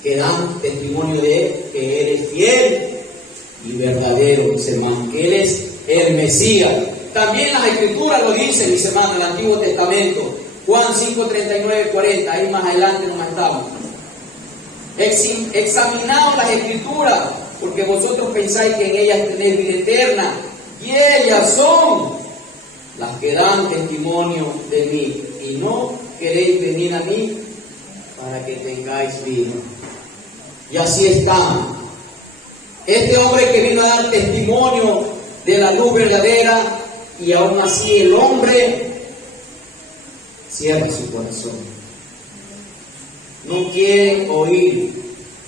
Que dan testimonio de Él, que Él es fiel y verdadero, mis hermanos, que Él es el Mesías. También las Escrituras lo dicen, mis hermanos, el Antiguo Testamento. Juan 5, 39, 40, ahí más adelante nos estamos. Examinaos las Escrituras, porque vosotros pensáis que en ellas tenéis vida eterna, y ellas son las que dan testimonio de mí, y no queréis venir a mí para que tengáis vida. Y así está. Este hombre que vino a dar testimonio de la luz verdadera, y aún así el hombre cierra su corazón. No quiere oír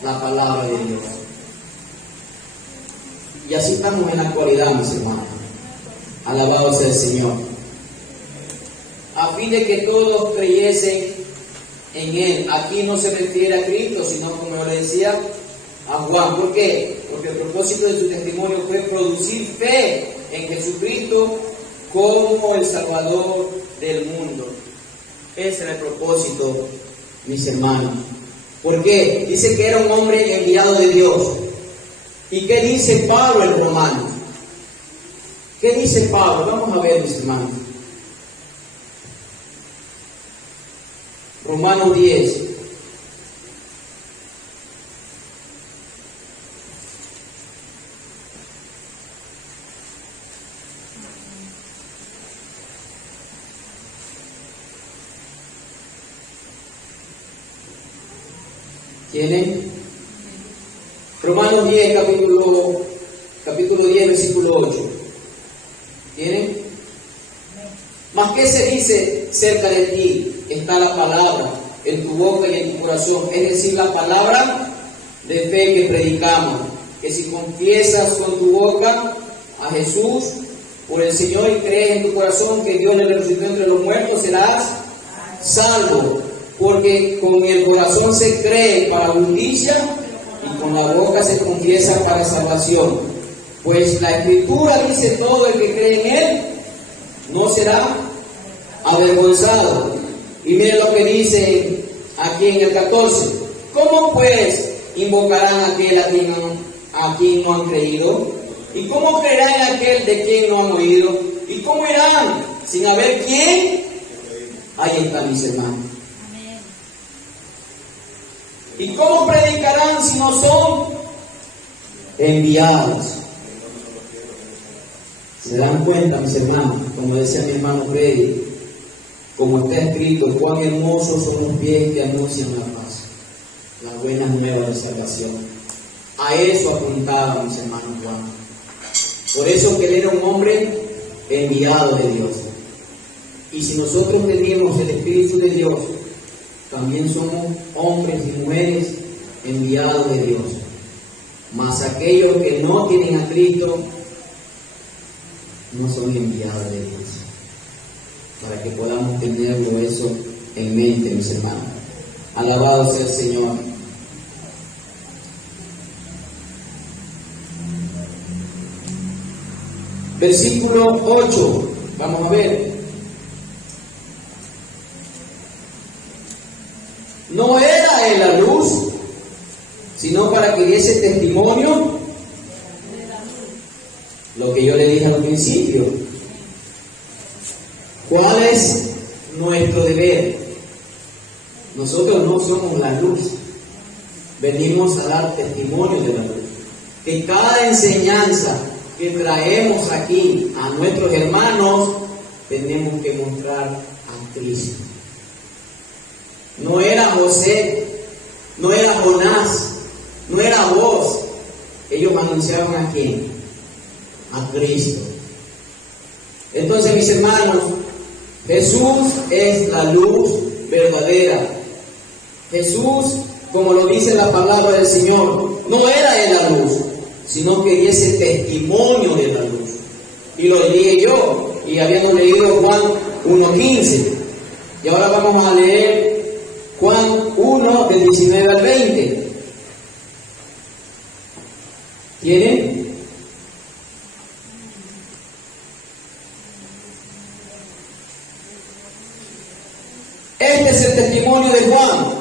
la palabra de Dios. Y así estamos en la actualidad, mis hermanos. Alabado sea el Señor. A fin de que todos creyesen en Él. Aquí no se refiere a Cristo, sino, como yo le decía, a Juan. ¿Por qué? Porque el propósito de su testimonio fue producir fe en Jesucristo como el Salvador del mundo. Ese era el propósito, mis hermanos. ¿Por qué? Dice que era un hombre enviado de Dios. ¿Y qué dice Pablo en Romanos? ¿Qué dice Pablo? Vamos a ver, mis hermanos. Romanos 10. ¿Tienen? Romanos 10, capítulo 10, versículo 8. ¿Tienen? ¿Mas qué se dice cerca de ti? Está la palabra en tu boca y en tu corazón, es decir, la palabra de fe que predicamos, que si confiesas con tu boca a Jesús por el Señor y crees en tu corazón que Dios le resucitó entre los muertos, serás salvo, porque con el corazón se cree para justicia y con la boca se confiesa para salvación. Pues la Escritura dice: todo el que cree en Él no será avergonzado. Y miren lo que dice aquí en el 14. ¿Cómo pues invocarán a aquel a quien no han creído? ¿Y cómo creerán en aquel de quien no han oído? ¿Y cómo irán sin haber quien? Ahí está, mis hermanos. ¿Y cómo predicarán si no son enviados? ¿Se dan cuenta, mis hermanos? Como decía mi hermano Freddy, como está escrito: cuán hermosos son los pies que anuncian la paz, las buenas nuevas de salvación. A eso apuntaba, mis hermanos Juan. Por eso que él era un hombre enviado de Dios. Y si nosotros tenemos el Espíritu de Dios, también somos hombres y mujeres enviados de Dios. Mas aquellos que no tienen a Cristo no son enviados de Dios. Para que podamos tenerlo eso en mente, mis hermanos. Alabado sea el Señor. Versículo 8. Vamos a ver. No era él la luz, sino para que diese testimonio. Lo que yo le dije al principio. ¿Cuál es nuestro deber? Nosotros no somos la luz. Venimos a dar testimonio de la luz. Que cada enseñanza que traemos aquí a nuestros hermanos, tenemos que mostrar a Cristo. No era José, no era Jonás, no era vos. Ellos anunciaban ¿a quién? A Cristo. Entonces, mis hermanos, Jesús es la luz verdadera. Jesús, como lo dice la palabra del Señor, no era él la luz, sino que diese testimonio de la luz. Y lo dije yo, y habíamos leído Juan 1:15. Y ahora vamos a leer Juan 1, del 19 al 20. ¿Tienen? Este es el testimonio de Juan.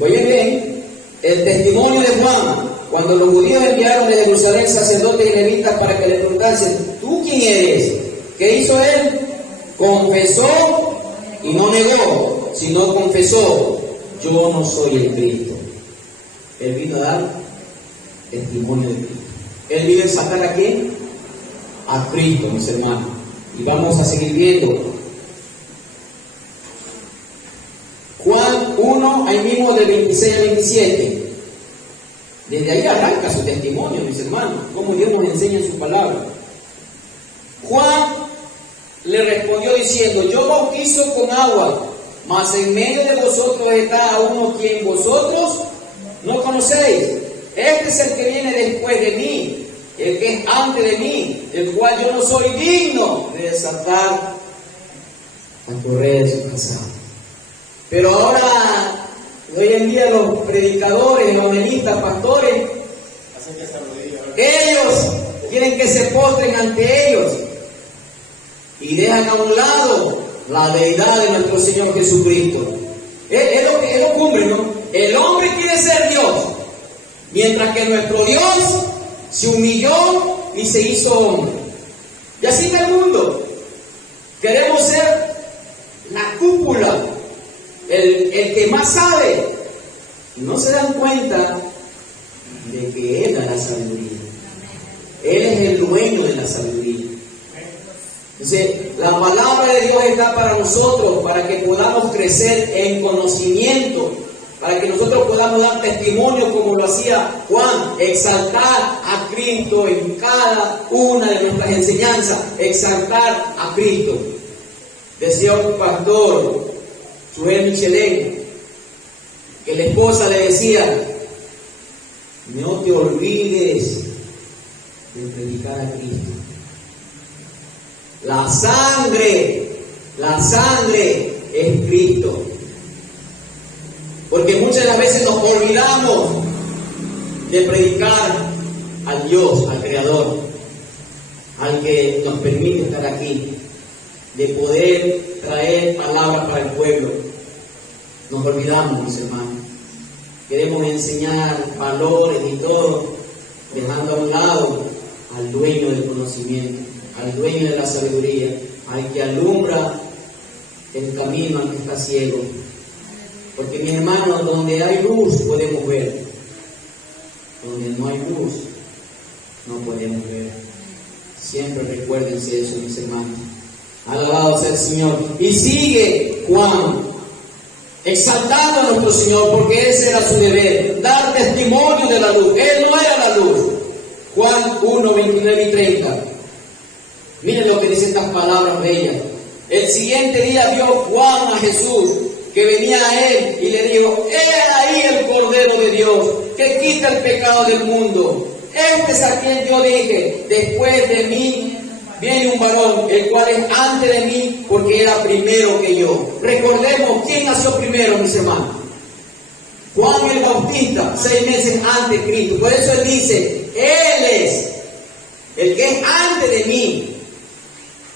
Oye bien, el testimonio de Juan. Cuando los judíos enviaron de Jerusalén sacerdotes y levitas para que le preguntasen: ¿tú quién eres? ¿Qué hizo él? Confesó y no negó, sino confesó: yo no soy el Cristo. Él vino a dar testimonio de Cristo. Él vino a sacar ¿a quién? A Cristo, mis hermanos. Y vamos a seguir viendo. Juan 1, ahí mismo del 26 al 27. Desde ahí arranca su testimonio, mis hermanos, como Dios nos enseña en su palabra. Juan le respondió diciendo: yo bautizo con agua, mas en medio de vosotros está uno quien vosotros no conocéis. Este es el que viene después de mí, el que es antes de mí, el cual yo no soy digno de desatar la correa de su calzado. Pero ahora, hoy en día, los predicadores, evangelistas, pastores, ellos quieren que se postren ante ellos y dejan a un lado la deidad de nuestro Señor Jesucristo. Es lo cumbre, ¿no? El hombre quiere ser Dios, mientras que nuestro Dios se humilló y se hizo hombre. Y así está el mundo. Queremos ser la cúpula, el que más sabe. No se dan cuenta de que Él da la sabiduría. Él es el dueño de la sabiduría. Entonces, la palabra de Dios está para nosotros, para que podamos crecer en conocimiento, para que nosotros podamos dar testimonio como lo hacía Juan, exaltar a Cristo en cada una de nuestras enseñanzas, exaltar a Cristo. Decía un pastor, Joel Michelin, que la esposa le decía: no te olvides de predicar a Cristo. La sangre es Cristo. Porque muchas de las veces nos olvidamos de predicar al Dios, al Creador, al que nos permite estar aquí, de poder traer palabras para el pueblo. Nos olvidamos, mis hermanos. Queremos enseñar valores y todo, dejando a un lado al dueño del conocimiento, al dueño de la sabiduría, al que alumbra el camino al que está ciego. Porque, mi hermano, donde hay luz podemos ver, donde no hay luz no podemos ver. Siempre recuérdense eso, mis hermanos. Alabado sea el Señor. Y sigue Juan exaltando a nuestro Señor, porque ese era su deber, dar testimonio de la luz. Él no era la luz. Juan 1, 29 y 30. Miren lo que dicen estas palabras bellas. El siguiente día vio Juan a Jesús, que venía a él, y le dijo: he ahí el Cordero de Dios, que quita el pecado del mundo. Este es a quien yo dije: después de mí viene un varón, el cual es antes de mí, porque era primero que yo. Recordemos quién nació primero, mis hermanos. Juan el Bautista, 6 meses antes de Cristo. Por eso él dice: Él es el que es antes de mí.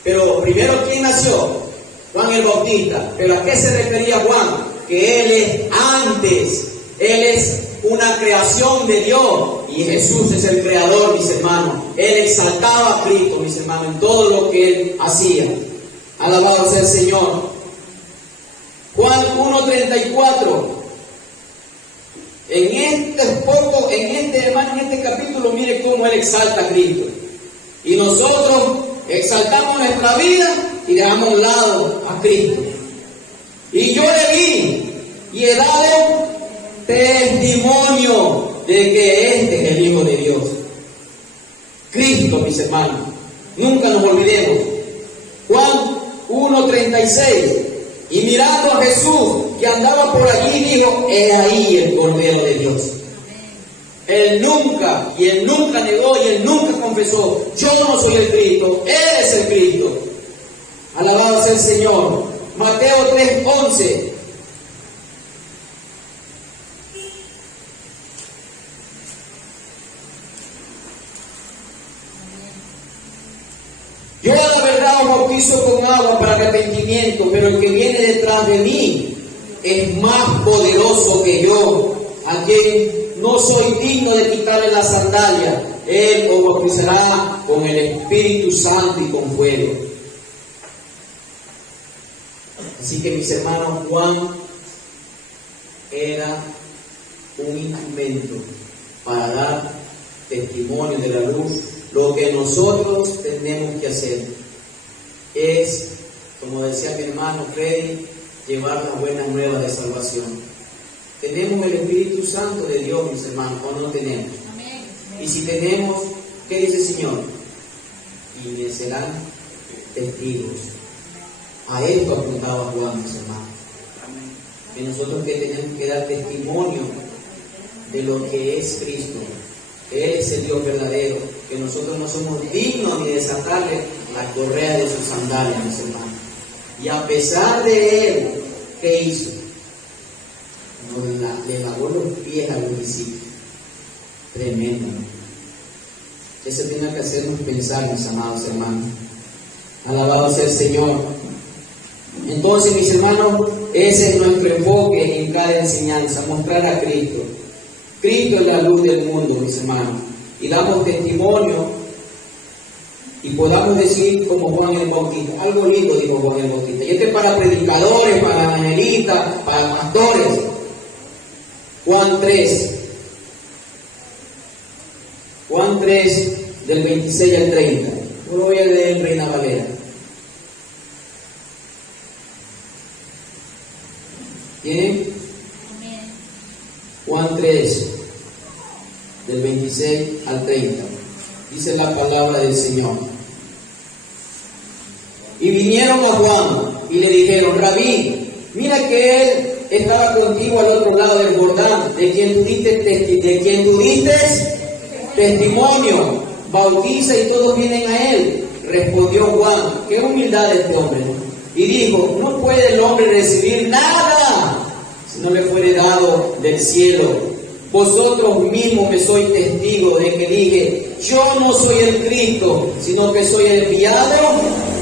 Pero primero, ¿quién nació? Juan el Bautista. ¿Pero a qué se refería Juan? Que Él es antes. Él es una creación de Dios. Y Jesús es el creador, mis hermanos. Él exaltaba a Cristo, mis hermanos, en todo lo que Él hacía. Alabado sea el Señor. Juan 1:34. En este capítulo, mire cómo Él exalta a Cristo. Y nosotros exaltamos nuestra vida y dejamos a un lado a Cristo. Y yo le vi y he dado testimonio de que este es el Hijo de Dios. Cristo, mis hermanos. Nunca nos olvidemos. Juan 1:36. Y mirando a Jesús que andaba por allí, dijo: he ahí el Cordero de Dios. Él nunca negó y él nunca confesó: yo no soy el Cristo, Él es el Cristo. Alabado sea el Señor. Mateo 3:11. Yo a la verdad os bautizo con agua para arrepentimiento, pero el que viene detrás de mí es más poderoso que yo, a quien no soy digno de quitarle la sandalia. Él os bautizará con el Espíritu Santo y con fuego. Así que, mis hermanos, Juan era un instrumento para dar testimonio de la luz. Lo que nosotros tenemos que hacer es, como decía mi hermano Freddy, llevar las buenas nuevas de salvación. ¿Tenemos el Espíritu Santo de Dios, mis hermanos, o no tenemos? Amén. Y si tenemos, ¿qué dice el Señor? Y me serán testigos. A esto apuntaba Juan, mis hermanos. Que nosotros que tenemos que dar testimonio de lo que es Cristo. Él es el Dios verdadero. que nosotros no somos dignos ni desatarle la correa de sus sandalias, mis hermanos. Y a pesar de él, ¿qué hizo? Le lavó los pies a los discípulos. Tremendo, ¿no? Eso tiene que hacernos pensar, mis amados hermanos. Alabado sea el Señor. Entonces, mis hermanos, ese es nuestro enfoque en cada enseñanza, mostrar a Cristo. Cristo es la luz del mundo, mis hermanos. Y damos testimonio y podamos decir como Juan el Bautista. Algo lindo dijo Juan el Bautista. Y esto es para predicadores, para evangelistas, para pastores. Juan 3, del 26 al 30. Yo lo voy a leer en Reina Valera. ¿Tienen? Juan 3, del 26 al 30. Dice la palabra del Señor. Y vinieron a Juan y le dijeron: Rabí, mira que él estaba contigo al otro lado del Jordán, de quien tú diste testimonio, bautiza y todos vienen a él. Respondió Juan: qué humildad de este hombre. Y dijo: no puede el hombre recibir nada si no le fuere dado del cielo. Vosotros mismos me sois testigos de que dije: yo no soy el Cristo, sino que soy el enviado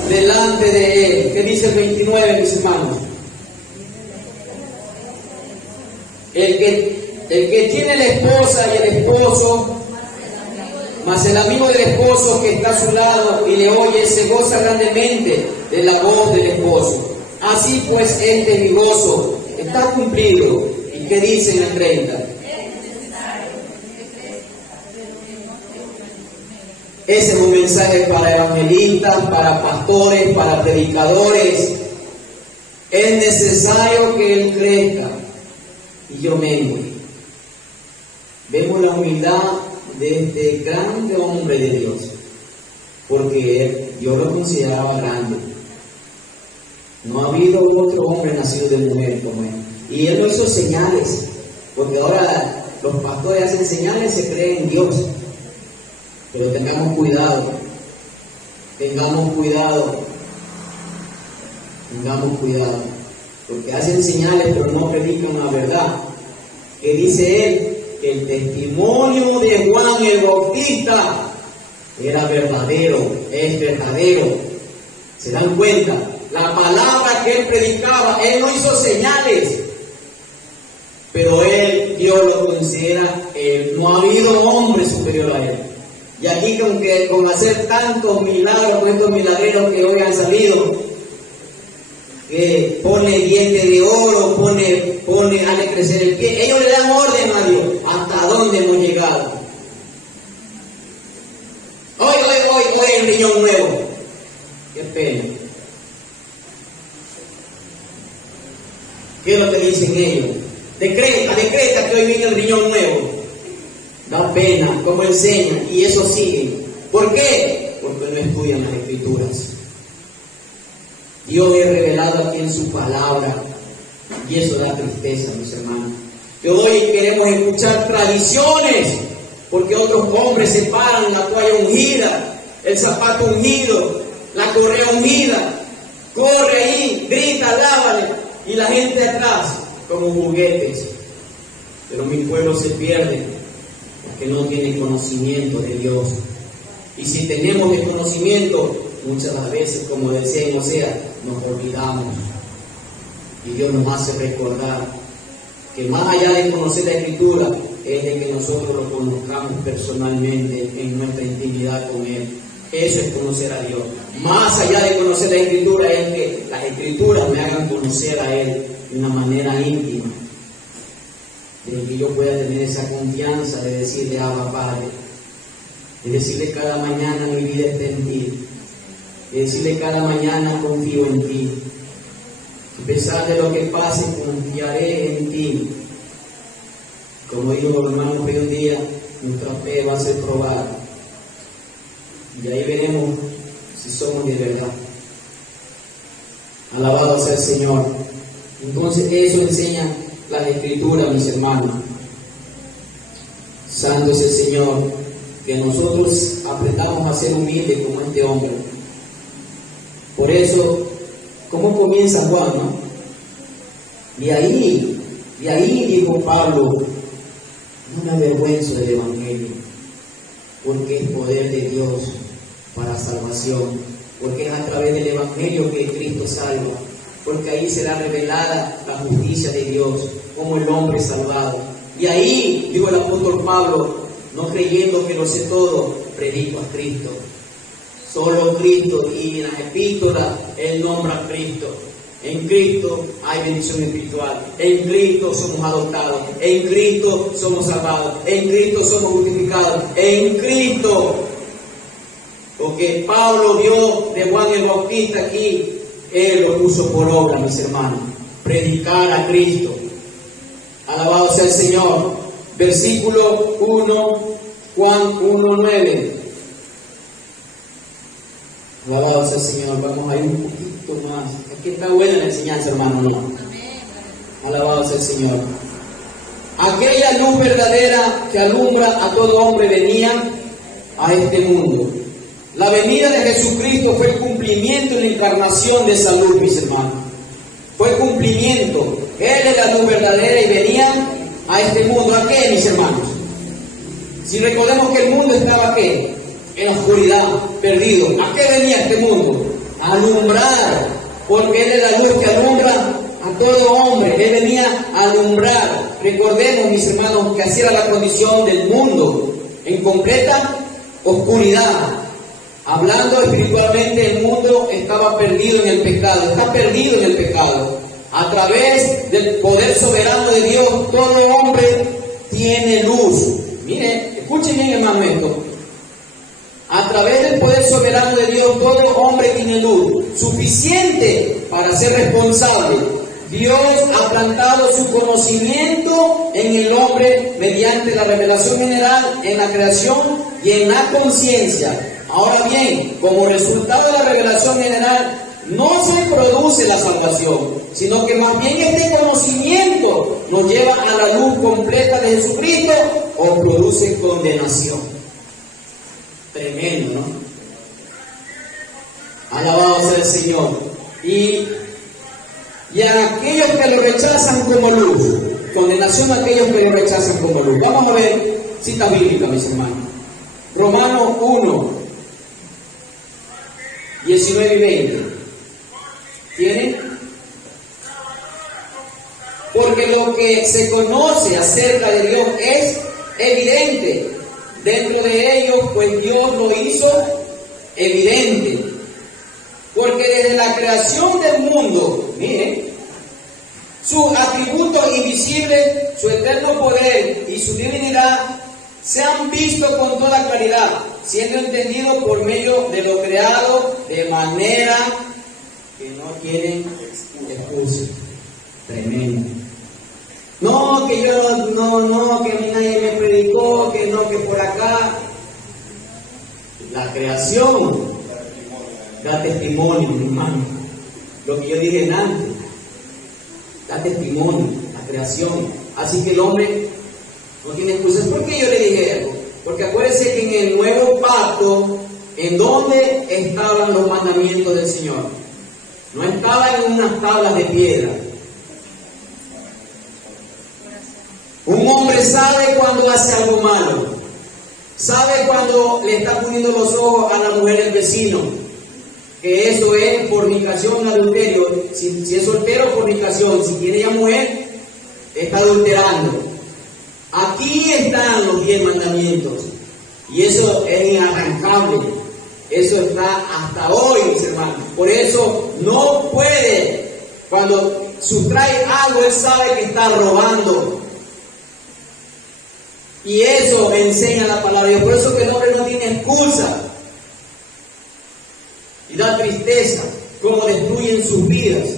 delante de él. ¿Qué dice el 29, mis hermanos? El que tiene la esposa y el esposo, mas el amigo del esposo que está a su lado y le oye, se goza grandemente de la voz del esposo. Así pues, este es mi gozo, está cumplido. ¿Y qué dice en el 30? Ese es un mensaje para evangelistas, para pastores, para predicadores. Es necesario que él crezca y yo mengue. Vemos la humildad de este grande hombre de Dios, porque Dios lo consideraba grande. No ha habido otro hombre nacido de mujer como él. Y él no hizo señales, porque ahora los pastores hacen señales y se creen en Dios. Pero tengamos cuidado, porque hacen señales pero no predican la verdad. ¿Qué dice él? Que el testimonio de Juan el Bautista era verdadero, es verdadero. ¿Se dan cuenta? La palabra que él predicaba, él no hizo señales, pero Dios lo considera, no ha habido hombre superior a él. Y aquí con hacer tantos milagros, con estos milagreros que hoy han salido, que pone diente de oro, hace crecer el pie, ellos le dan orden a Dios. ¿Hasta dónde hemos llegado? Hoy el riñón nuevo. Qué pena. ¿Qué es lo que dicen ellos? Decreta que hoy viene el riñón nuevo. Da pena, como enseñan, y eso sigue. ¿Por qué? Porque no estudian las Escrituras. Dios es revelado aquí en su palabra, y eso da tristeza, mis hermanos. Que hoy queremos escuchar tradiciones, porque otros hombres se paran la toalla ungida, el zapato ungido, la correa ungida, corre ahí, grita, alábale, y la gente atrás como juguetes. Pero mi pueblo se pierde porque no tiene conocimiento de Dios. Y si tenemos el conocimiento, muchas veces, como decía en Osea, nos olvidamos. Y Dios nos hace recordar que más allá de conocer la Escritura, es de que nosotros lo conozcamos personalmente en nuestra intimidad con Él. Eso es conocer a Dios. Más allá de conocer la Escritura, es que las Escrituras me hagan conocer a Él de una manera íntima. De que yo pueda tener esa confianza de decirle: Abba, Padre. De decirle cada mañana: mi vida está en ti. De decirle cada mañana: confío en ti. A pesar de lo que pase, confiaré en ti. Como dijo el hermano hoy un día, nuestra fe va a ser probada. Y ahí veremos si somos de verdad. Alabado sea el Señor. Entonces eso enseña las Escrituras, mis hermanos. Santo es el Señor. que nosotros aprendamos a ser humildes como este hombre. Por eso, ¿cómo comienza Juan, no? De ahí dijo Pablo, no me avergüenzo del Evangelio, porque es poder de Dios para salvación, porque es a través del Evangelio que Cristo salva, porque ahí será revelada la justicia de Dios, como el hombre es salvado. Y ahí, dijo el apóstol Pablo, no creyendo que lo sé todo, predico a Cristo. Solo Cristo, y en las epístolas Él nombra a Cristo. En Cristo hay bendición espiritual. En Cristo somos adoptados. En Cristo somos salvados. En Cristo somos justificados. En Cristo. Lo que Pablo vio de Juan el Bautista aquí, Él lo puso por obra, mis hermanos. Predicar a Cristo. Alabado sea el Señor. Versículo 1, Juan 1:9. Alabado sea el Señor. Vamos a ir un poquito más. Aquí está buena la enseñanza, hermano. ¿No? Alabado sea el Señor. Aquella luz verdadera que alumbra a todo hombre venía a este mundo. La venida de Jesucristo fue el cumplimiento y la encarnación de esa luz, mis hermanos. Fue cumplimiento. Él es la luz verdadera y venía a este mundo. ¿A qué, mis hermanos? Si recordemos que el mundo estaba ¿qué? En la oscuridad, perdido. ¿A qué venía este mundo? A alumbrar, porque Él es la luz que alumbra a todo hombre. Él venía a alumbrar. Recordemos, mis hermanos, que así era la condición del mundo, en completa oscuridad. Hablando espiritualmente, el mundo estaba perdido en el pecado, está perdido en el pecado. A través del poder soberano de Dios, todo hombre tiene luz. Miren, escuchen bien, hermano, esto. A través del poder soberano de Dios, todo hombre tiene luz, suficiente para ser responsable. Dios ha plantado su conocimiento en el hombre mediante la revelación general en la creación y en la conciencia. Ahora bien, como resultado de la revelación general, no se produce la salvación, sino que más bien este conocimiento nos lleva a la luz completa de Jesucristo o produce condenación. Tremendo, ¿no? Alabado sea el Señor. Y a aquellos que lo rechazan como luz, condenación a aquellos que lo rechazan como luz. Vamos a ver citas bíblicas, mis hermanos. Romanos 1, 19 y 20. ¿Tienen? Porque lo que se conoce acerca de Dios es evidente dentro de ellos, pues Dios lo hizo evidente. Porque desde la creación del mundo, miren, sus atributos invisibles, su eterno poder y su divinidad se han visto con toda claridad, siendo entendidos por medio de lo creado, de manera que no tienen excusa. Tremendo. No, que yo no, que a mí nadie me predicó, que no, que por acá. La creación da testimonio, mi hermano. Lo que yo dije antes, da testimonio, la creación. Así que el hombre no tiene excusas. ¿Por qué yo le dije algo? Porque acuérdense que en el nuevo pacto, ¿en dónde estaban los mandamientos del Señor? No estaban en unas tablas de piedra. Un hombre sabe cuando hace algo malo. Sabe cuando le está poniendo los ojos a la mujer del vecino. Que eso es fornicación, adulterio. Si es soltero, fornicación. Si tiene ya mujer, está adulterando. Aquí están los 10 mandamientos. Y eso es inarrancable. Eso está hasta hoy, mis hermanos. Por eso no puede. Cuando sustrae algo, él sabe que está robando. Y eso enseña la palabra de Dios. Por eso que el hombre no tiene excusa. Y da tristeza cómo destruyen sus vidas.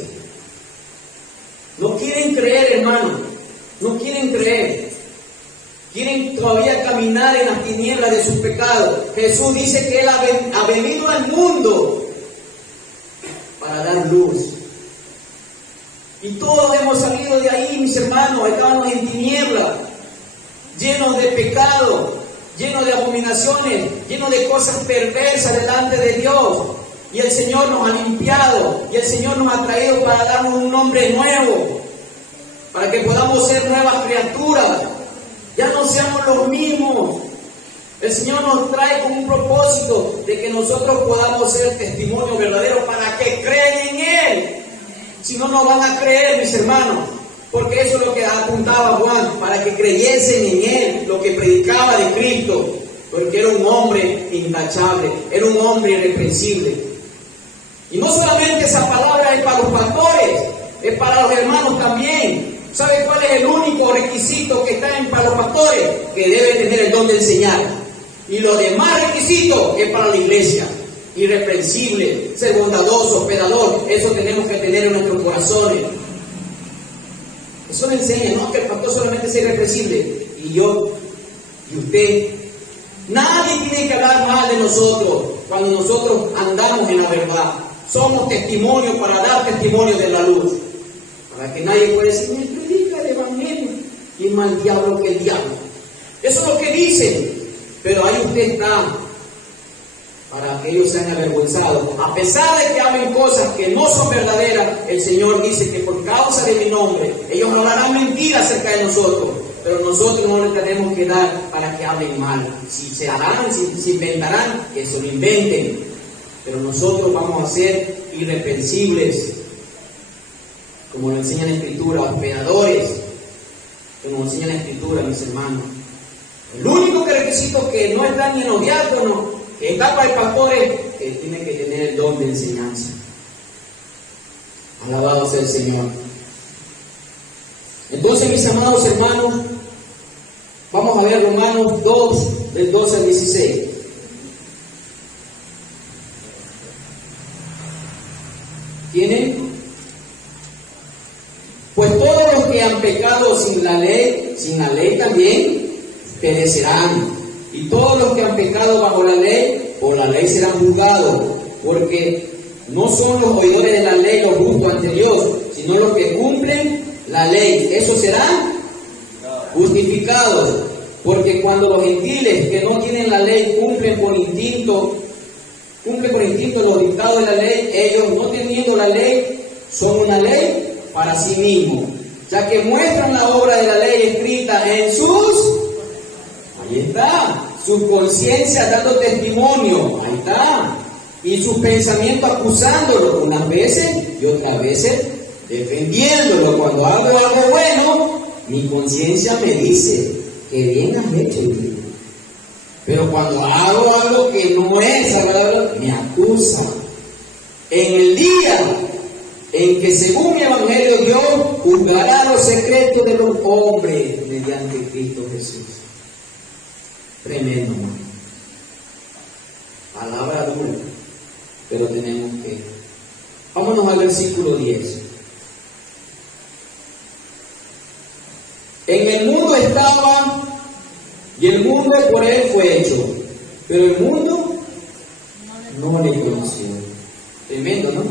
No quieren creer, hermano. No quieren creer. Quieren todavía caminar en las tinieblas de sus pecados. Jesús dice que Él ha venido al mundo para dar luz. Y todos hemos salido de ahí, mis hermanos. Estábamos en tinieblas, llenos de pecado, lleno de abominaciones, lleno de cosas perversas delante de Dios. Y el Señor nos ha limpiado, y el Señor nos ha traído para darnos un nombre nuevo, para que podamos ser nuevas criaturas, ya no seamos los mismos. El Señor nos trae con un propósito de que nosotros podamos ser testimonio verdadero para que crean en Él. Si no, no van a creer, mis hermanos, porque eso es lo que apuntaba Juan, para que creyesen en Él, lo que predicaba de Cristo, porque era un hombre intachable, era un hombre irreprensible. Y no solamente esa palabra es para los pastores, es para los hermanos también. ¿Sabe cuál es el único requisito que está para los pastores? Que debe tener el don de enseñar. Y los demás requisitos es para la iglesia. Irreprensible, ser bondadoso, hospedador. Eso tenemos que tener en nuestros corazones. Eso le enseña, no que el pastor solamente sea irreprensible. Y yo, y usted. Nadie tiene que hablar mal de nosotros cuando nosotros andamos en la verdad. Somos testimonios para dar testimonio de la luz. Para que nadie pueda decir, me predica el evangelio. Y es más el diablo que el diablo. Eso es lo que dicen. Pero ahí usted está. Para que ellos sean avergonzados. A pesar de que hablen cosas que no son verdaderas, el Señor dice que por causa de mi nombre, ellos no hablarán mentiras acerca de nosotros. Pero nosotros no les tenemos que dar para que hablen mal. Si se harán, si se inventarán, que se lo inventen. Pero nosotros vamos a ser irreprensibles, como lo enseña la Escritura, hospedadores, como lo enseña la Escritura, mis hermanos. El único requisito que no está ni en los diáconos, que está para el pastor, es que tiene que tener el don de enseñanza. Alabado sea el Señor. Entonces, mis amados hermanos, vamos a ver Romanos 2, del 12 al 16. ¿Tienen? Pues todos los que han pecado sin la ley también perecerán. Y todos los que han pecado bajo la ley, por la ley serán juzgados. Porque no son los oidores de la ley los justos ante Dios, sino los que cumplen la ley. Esos serán justificados. Porque cuando los gentiles que no tienen la ley cumplen por instinto los dictados de la ley, ellos no teniendo la ley, son una ley para sí mismos, ya que muestran la obra de la ley escrita en ahí está, su conciencia dando testimonio, ahí está, y sus pensamientos acusándolo unas veces y otras veces defendiéndolo. Cuando hago algo bueno, mi conciencia me dice que bien has hecho, hijo. Pero cuando hago algo que no es agradable, me acusa. En el día en que según mi evangelio Dios juzgará los secretos de los hombres mediante Cristo Jesús. Tremendo, hermano. Palabra dura, pero tenemos que. Vámonos al versículo 10. En el mundo estaba, y el mundo por él fue hecho, pero el mundo no le conoció. Tremendo, ¿no?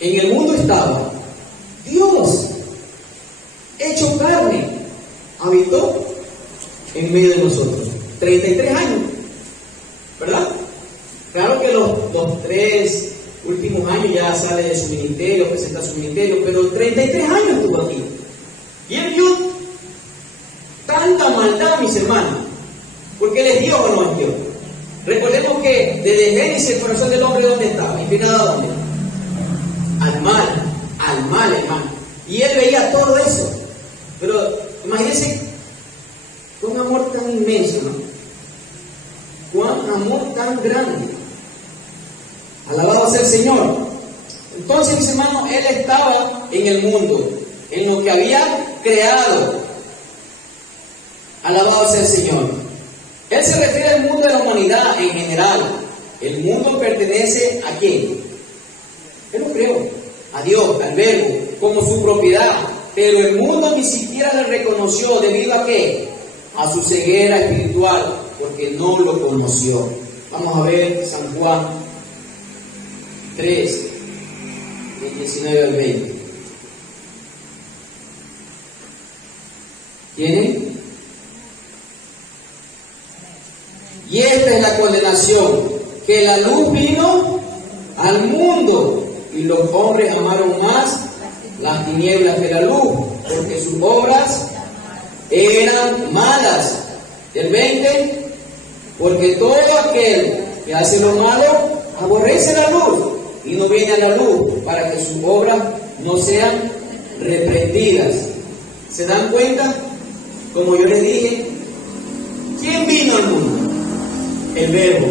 En el mundo estaba Dios, hecho carne, habitó en medio de nosotros. 33 años, ¿verdad? Claro que los 3 últimos años ya sale de su ministerio, presenta su ministerio, pero 33 años estuvo aquí. Y él vio tanta maldad, mis hermanos, porque él es Dios o no es Dios. Recordemos que desde Génesis el corazón del hombre, ¿dónde estaba? ¿Inclinado a dónde? Al mal, hermano. Y él veía todo eso. Pero imagínense un amor tan inmenso, ¿no? Cuán amor tan grande. Alabado sea el Señor. Entonces, mis hermanos, él estaba en el mundo, en lo que había creado. Alabado sea el Señor. Él se refiere al mundo de la humanidad en general. El mundo pertenece ¿a quién? Él lo creó, a Dios, al Verbo, como su propiedad. Pero el mundo ni siquiera le reconoció, ¿debido a qué? A su ceguera espiritual, porque no lo conoció. Vamos a ver San Juan 3, del 19 al 20. ¿Tienen? Y esta es la condenación, que la luz vino al mundo y los hombres amaron más las tinieblas que la luz, porque sus obras eran malas. El 20, porque todo aquel que hace lo malo aborrece la luz y no viene a la luz para que sus obras no sean reprendidas. ¿Se dan cuenta? Como yo les dije, ¿quién vino al mundo? El Verbo,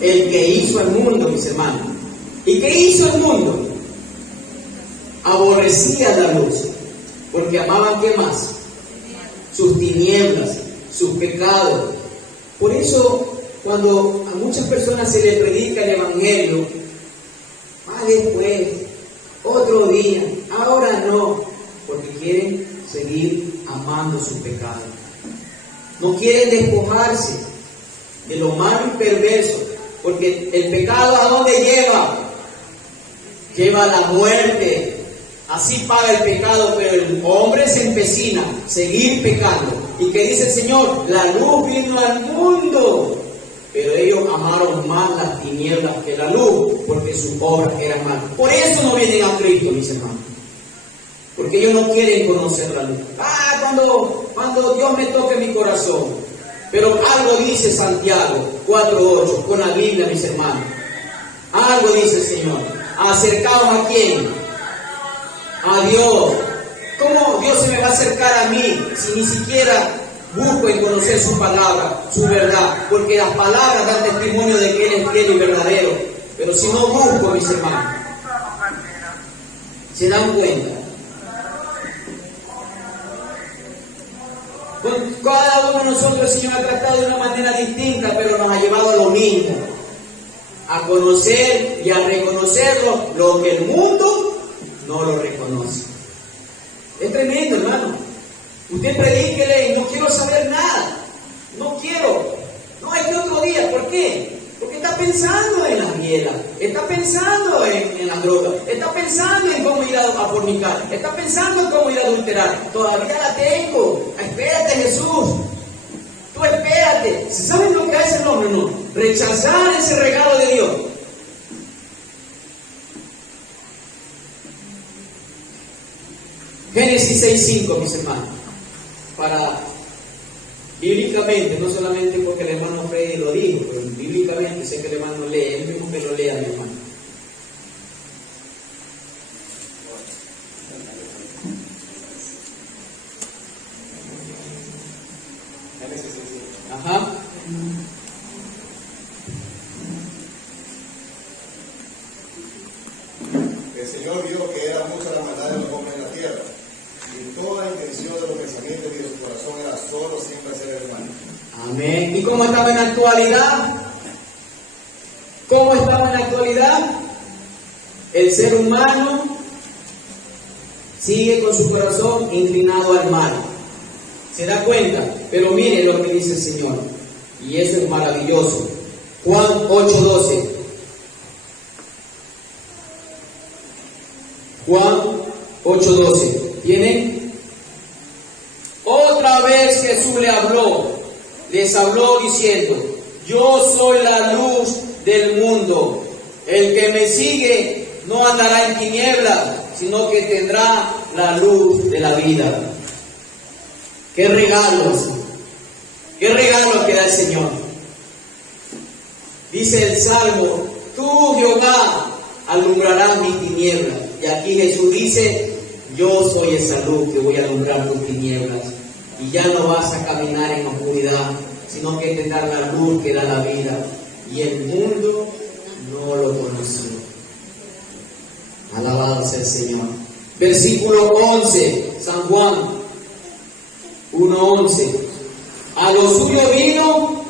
el que hizo el mundo, mis hermanos. ¿Y qué hizo el mundo? Aborrecía la luz, porque amaban, ¿qué más? Sus tinieblas, sus pecados. Por eso, cuando a muchas personas se les predica el Evangelio, después, otro día, ahora no, porque quieren seguir amando su pecado. No quieren despojarse de lo malo y perverso, porque el pecado ¿a dónde lleva? Lleva a la muerte. Así paga el pecado, pero el hombre se empecina a seguir pecando. ¿Y qué dice el Señor? La luz vino al mundo, pero ellos amaron más las tinieblas que la luz, porque sus obras eran malas. Por eso no vienen a Cristo, mis hermanos, porque ellos no quieren conocer la luz. Cuando Dios me toque mi corazón. Pero algo dice Santiago 4:8, con la Biblia, mis hermanos. Algo dice el Señor. ¿Acercados a quién? A Dios. ¿Cómo Dios se me va a acercar a mí si ni siquiera busco en conocer su palabra, su verdad? Porque las palabras dan testimonio de que Él es fiel y verdadero. Pero si no busco, mis hermanos, ¿se dan cuenta? Con cada uno de nosotros el Señor ha tratado de una manera distinta, pero nos ha llevado a lo mismo. A conocer y a reconocerlo, lo que el mundo no lo reconoce. Es tremendo, hermano. Usted predíquele y no quiero saber nada. No quiero. No, es que otro día. ¿Por qué? Porque está pensando en las bielas, está pensando en las drogas, está pensando en cómo ir a fornicar, está pensando en cómo ir a adulterar. Todavía la tengo. Espérate, Jesús. Tú espérate. ¿Saben lo que hace el hombre? No. Rechazar ese regalo de Dios. Génesis 6:5, mis hermanos. Para bíblicamente, no solamente porque el hermano Freddy lo dijo, pero bíblicamente sé que el hermano lee, él mismo que lo lea, mi hermano. Ajá. El Señor vio que era mucha la maldad de los hombres en la tierra, y toda la intención de los pensamientos y de su corazón era solo siempre hacer el mal. Amén. ¿Y cómo estaba en la actualidad? ¿Cómo estaba en la actualidad? El ser humano sigue con su corazón inclinado al mal. ¿Se da cuenta? Pero mire lo que dice el Señor. Y eso es maravilloso. Juan 8:12. Juan 8:12. ¿Tienen? Otra vez Jesús les habló diciendo: yo soy la luz del mundo. El que me sigue no andará en tinieblas, sino que tendrá la luz de la vida. ¡Qué regalos! ¡Qué regalos que da el Señor! Dice el Salmo: tú, Jehová, alumbrarás mis tinieblas. Y aquí Jesús dice: yo soy esa luz que voy a alumbrar tus tinieblas. Y ya no vas a caminar en oscuridad, sino que tendrás la luz que da la vida. Y el mundo no lo conoció. Alabado sea el Señor. Versículo 11, San Juan 1:11. A lo suyo vino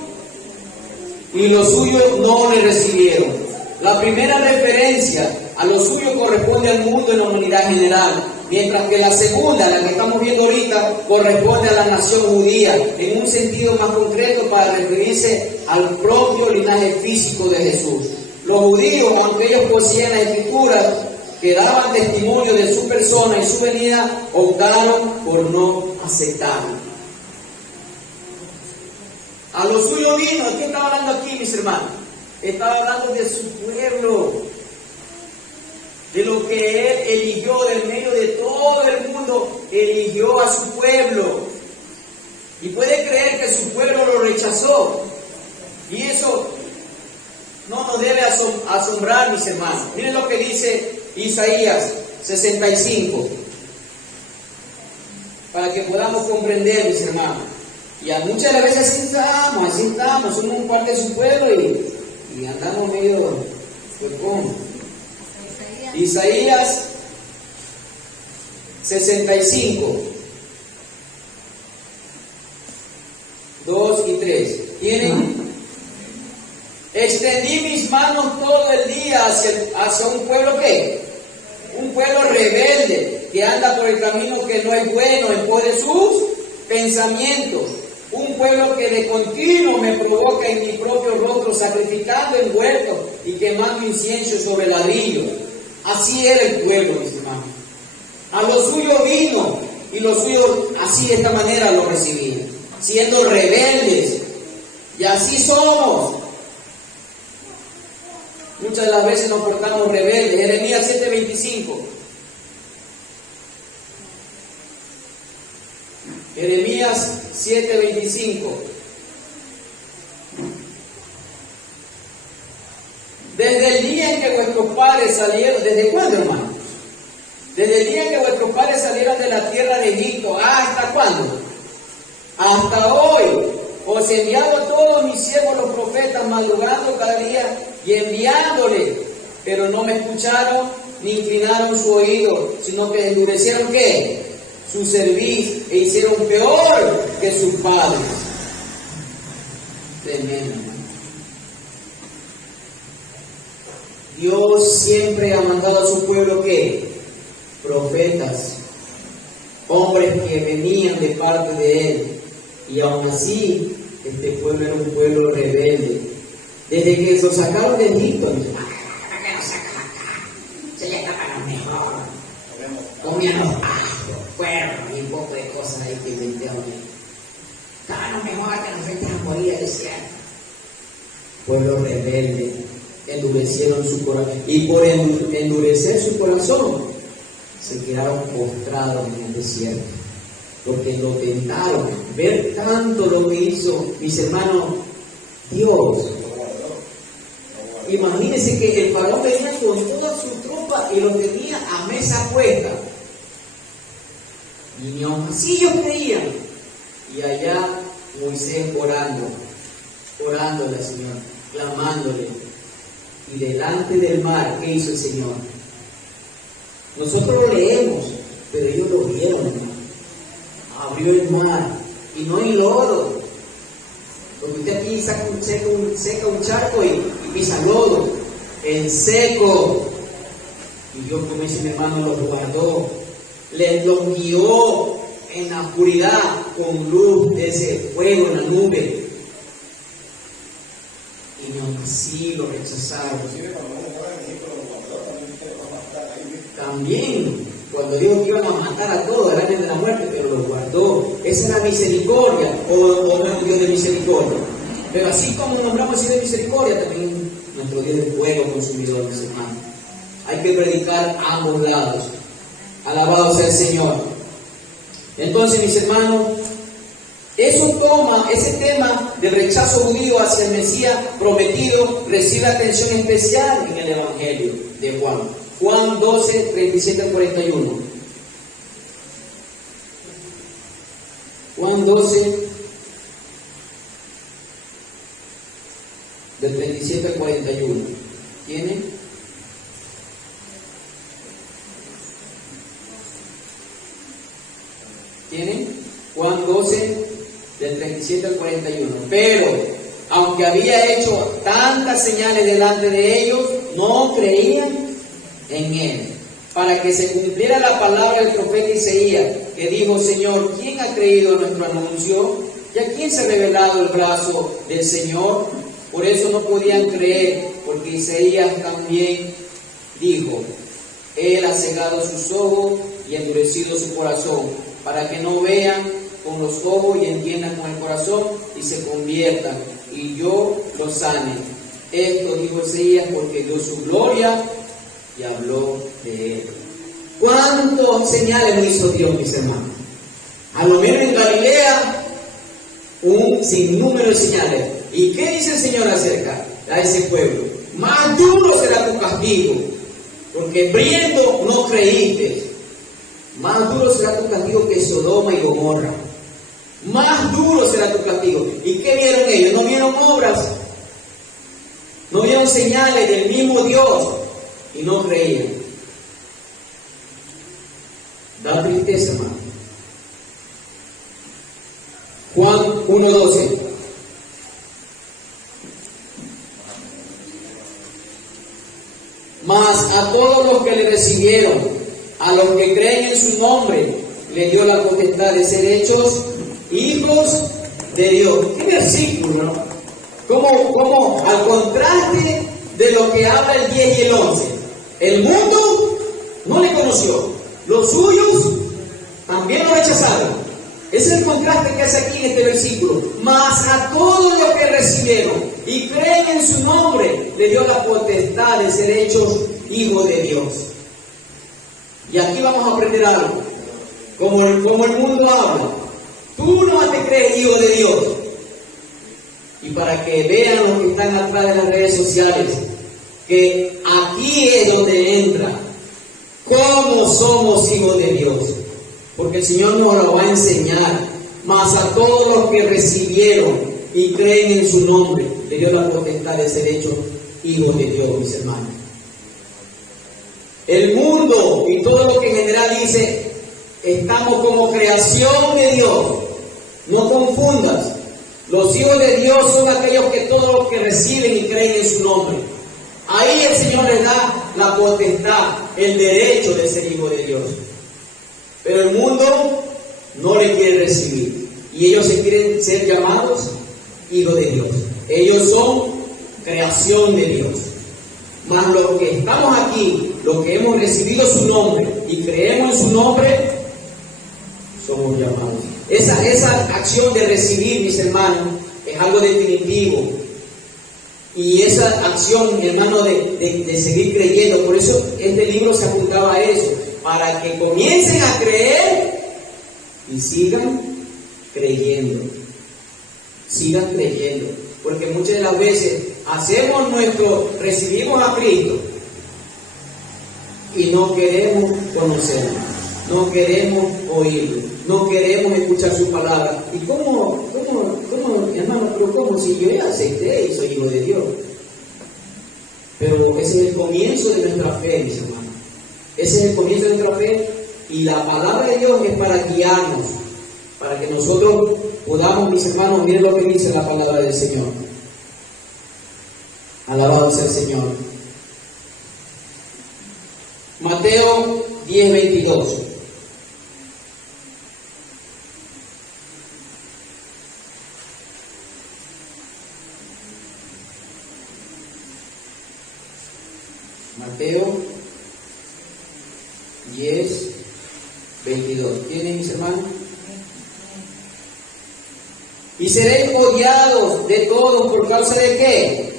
y los suyos no le recibieron. La primera referencia a lo suyo corresponde al mundo en la humanidad general, mientras que la segunda, la que estamos viendo ahorita, corresponde a la nación judía, en un sentido más concreto para referirse al propio linaje físico de Jesús. Los judíos, aunque ellos poseían las escrituras que daban testimonio de su persona y su venida, optaron por no aceptarlo. A lo suyo vino. ¿De qué estaba hablando aquí, mis hermanos? Estaba hablando de su pueblo, de lo que Él eligió del medio de todo el mundo, eligió a su pueblo. Y puede creer que su pueblo lo rechazó. Y eso no nos debe asombrar, mis hermanos. Miren lo que dice Isaías 65, para que podamos comprender, mis hermanos. Y a muchas de las veces así estamos, somos un parte de su pueblo y andamos medio huecón. Isaías 65, 2 y 3. ¿Tienen? Extendí mis manos todo el día hacia un pueblo que, un pueblo rebelde, que anda por el camino que no es bueno en pos de sus pensamientos. Un pueblo que de continuo me provoca en mi propio rostro, sacrificando en huertos y quemando incienso sobre ladrillos. Así era el pueblo, mis hermanos. A lo suyo vino y lo suyo así de esta manera lo recibían, siendo rebeldes. Y así somos. Muchas de las veces nos portamos rebeldes. Jeremías 7:25. Jeremías 7:25. Desde el día en que vuestros padres salieron, ¿desde cuándo, hermanos? Desde el día en que vuestros padres salieron de la tierra de Egipto, ¿hasta cuándo? Hasta hoy. Os he enviado a todos mis siervos los profetas, madrugando cada día y enviándoles, pero no me escucharon ni inclinaron su oído, sino que endurecieron ¿qué? Su cerviz e hicieron peor que sus padres. Tremendo. Dios siempre ha mandado a su pueblo ¿qué? Profetas, hombres que venían de parte de Él. Y aún así, este pueblo era un pueblo rebelde. Desde que lo sacaron de Egipto, se le escaparon mejor. Comían los pastos, cuernos y un poco de cosas ahí que inventaron. Estaban mejor que nos fuéramos a morir, decían. Pueblo rebelde, endurecieron su corazón. Y por endurecer su corazón, se quedaron postrados en el desierto. Porque lo tentaron, ver tanto lo que hizo, mis hermanos, Dios. Imagínense que el faraón venía con toda su tropa y lo tenía a mesa puesta. Y ni aun así ellos creían. Y allá Moisés orándole al Señor, clamándole. Y delante del mar, ¿qué hizo el Señor? Nosotros lo leemos, pero ellos lo vieron, hermano. Abrió el mar y no hay lodo. Porque usted aquí seca un charco y pisa lodo. En seco. Y Dios, como dice mi hermano, los guardó. Los guió en la oscuridad con luz de ese fuego en la nube. Y no así lo rechazaron. También. Cuando dijo que iban a matar a todos, el ángel de la muerte, pero los guardó. Esa es la misericordia, o no es un Dios de misericordia. Pero así como nombramos Dios de misericordia, también nuestro Dios de fuego consumidor, mis hermanos. Hay que predicar a ambos lados. Alabado sea el Señor. Entonces, mis hermanos, ese tema del rechazo judío hacia el Mesías prometido recibe atención especial en el Evangelio de Juan. Juan 12, 37 al 41. Juan 12, del 37 al 41. ¿Tiene? ¿Tiene? Juan 12, del 37 al 41. Pero, aunque había hecho tantas señales delante de ellos, no creían en él, para que se cumpliera la palabra del profeta Isaías, que dijo: Señor, ¿quién ha creído nuestro anuncio? ¿Y a quién se ha revelado el brazo del Señor? Por eso no podían creer, porque Isaías también dijo: Él ha cegado sus ojos y endurecido su corazón, para que no vean con los ojos y entiendan con el corazón y se conviertan, y yo los sane. Esto dijo Isaías porque dio su gloria y habló de él. ¿Cuántos señales no hizo Dios, mis hermanos? A lo menos en Galilea, un sinnúmero de señales. ¿Y qué dice el Señor acerca a ese pueblo? Más duro será tu castigo, porque viendo no creíste. Más duro será tu castigo que Sodoma y Gomorra. Más duro será tu castigo. ¿Y qué vieron ellos? No vieron obras, no vieron señales del mismo Dios y no creían. Da tristeza, hermano. Juan 1:12. Mas a todos los que le recibieron, a los que creen en su nombre, le dio la potestad de ser hechos hijos de Dios. ¿Qué versículo, no? Como al contraste de lo que habla el 10 y el 11. El mundo no le conoció, los suyos también lo rechazaron. Ese es el contraste que hace aquí en este versículo. Mas a todos los que recibieron y creen en su nombre, le dio la potestad de ser hechos hijos de Dios. Y aquí vamos a aprender algo. Como el mundo habla, tú no te crees hijo de Dios. Y para que vean los que están atrás de las redes sociales, que aquí es donde entra cómo somos hijos de Dios. Porque el Señor nos lo va a enseñar. Mas a todos los que recibieron y creen en su nombre, le dio la potestad de ser hechos hijos de Dios, mis hermanos. El mundo y todo lo que en general dice, estamos como creación de Dios. No confundas. Los hijos de Dios son aquellos que todos los que reciben y creen en su nombre. Ahí el Señor les da la potestad, el derecho de ser hijo de Dios. Pero el mundo no le quiere recibir. Y ellos se quieren ser llamados hijos de Dios. Ellos son creación de Dios. Mas los que estamos aquí, los que hemos recibido su nombre y creemos en su nombre, somos llamados. Esa acción de recibir, mis hermanos, es algo definitivo. Y esa acción, mi hermano, de seguir creyendo. Por eso este libro se apuntaba a eso. Para que comiencen a creer y sigan creyendo. Sigan creyendo. Porque muchas de las veces recibimos a Cristo y no queremos conocerlo, no queremos oírlo, no queremos escuchar su palabra. ¿Y cómo, hermano, pero cómo? Si yo ya acepté y soy hijo de Dios. Pero ese es el comienzo de nuestra fe, mis hermanos. Ese es el comienzo de nuestra fe. Y la palabra de Dios es para guiarnos, para que nosotros podamos, mis hermanos, miren lo que dice la palabra del Señor. Alabado sea el Señor. Mateo 10:22. Mateo 10:22. ¿Tienen, mis hermanos? Y seréis odiados de todos por causa de ¿qué?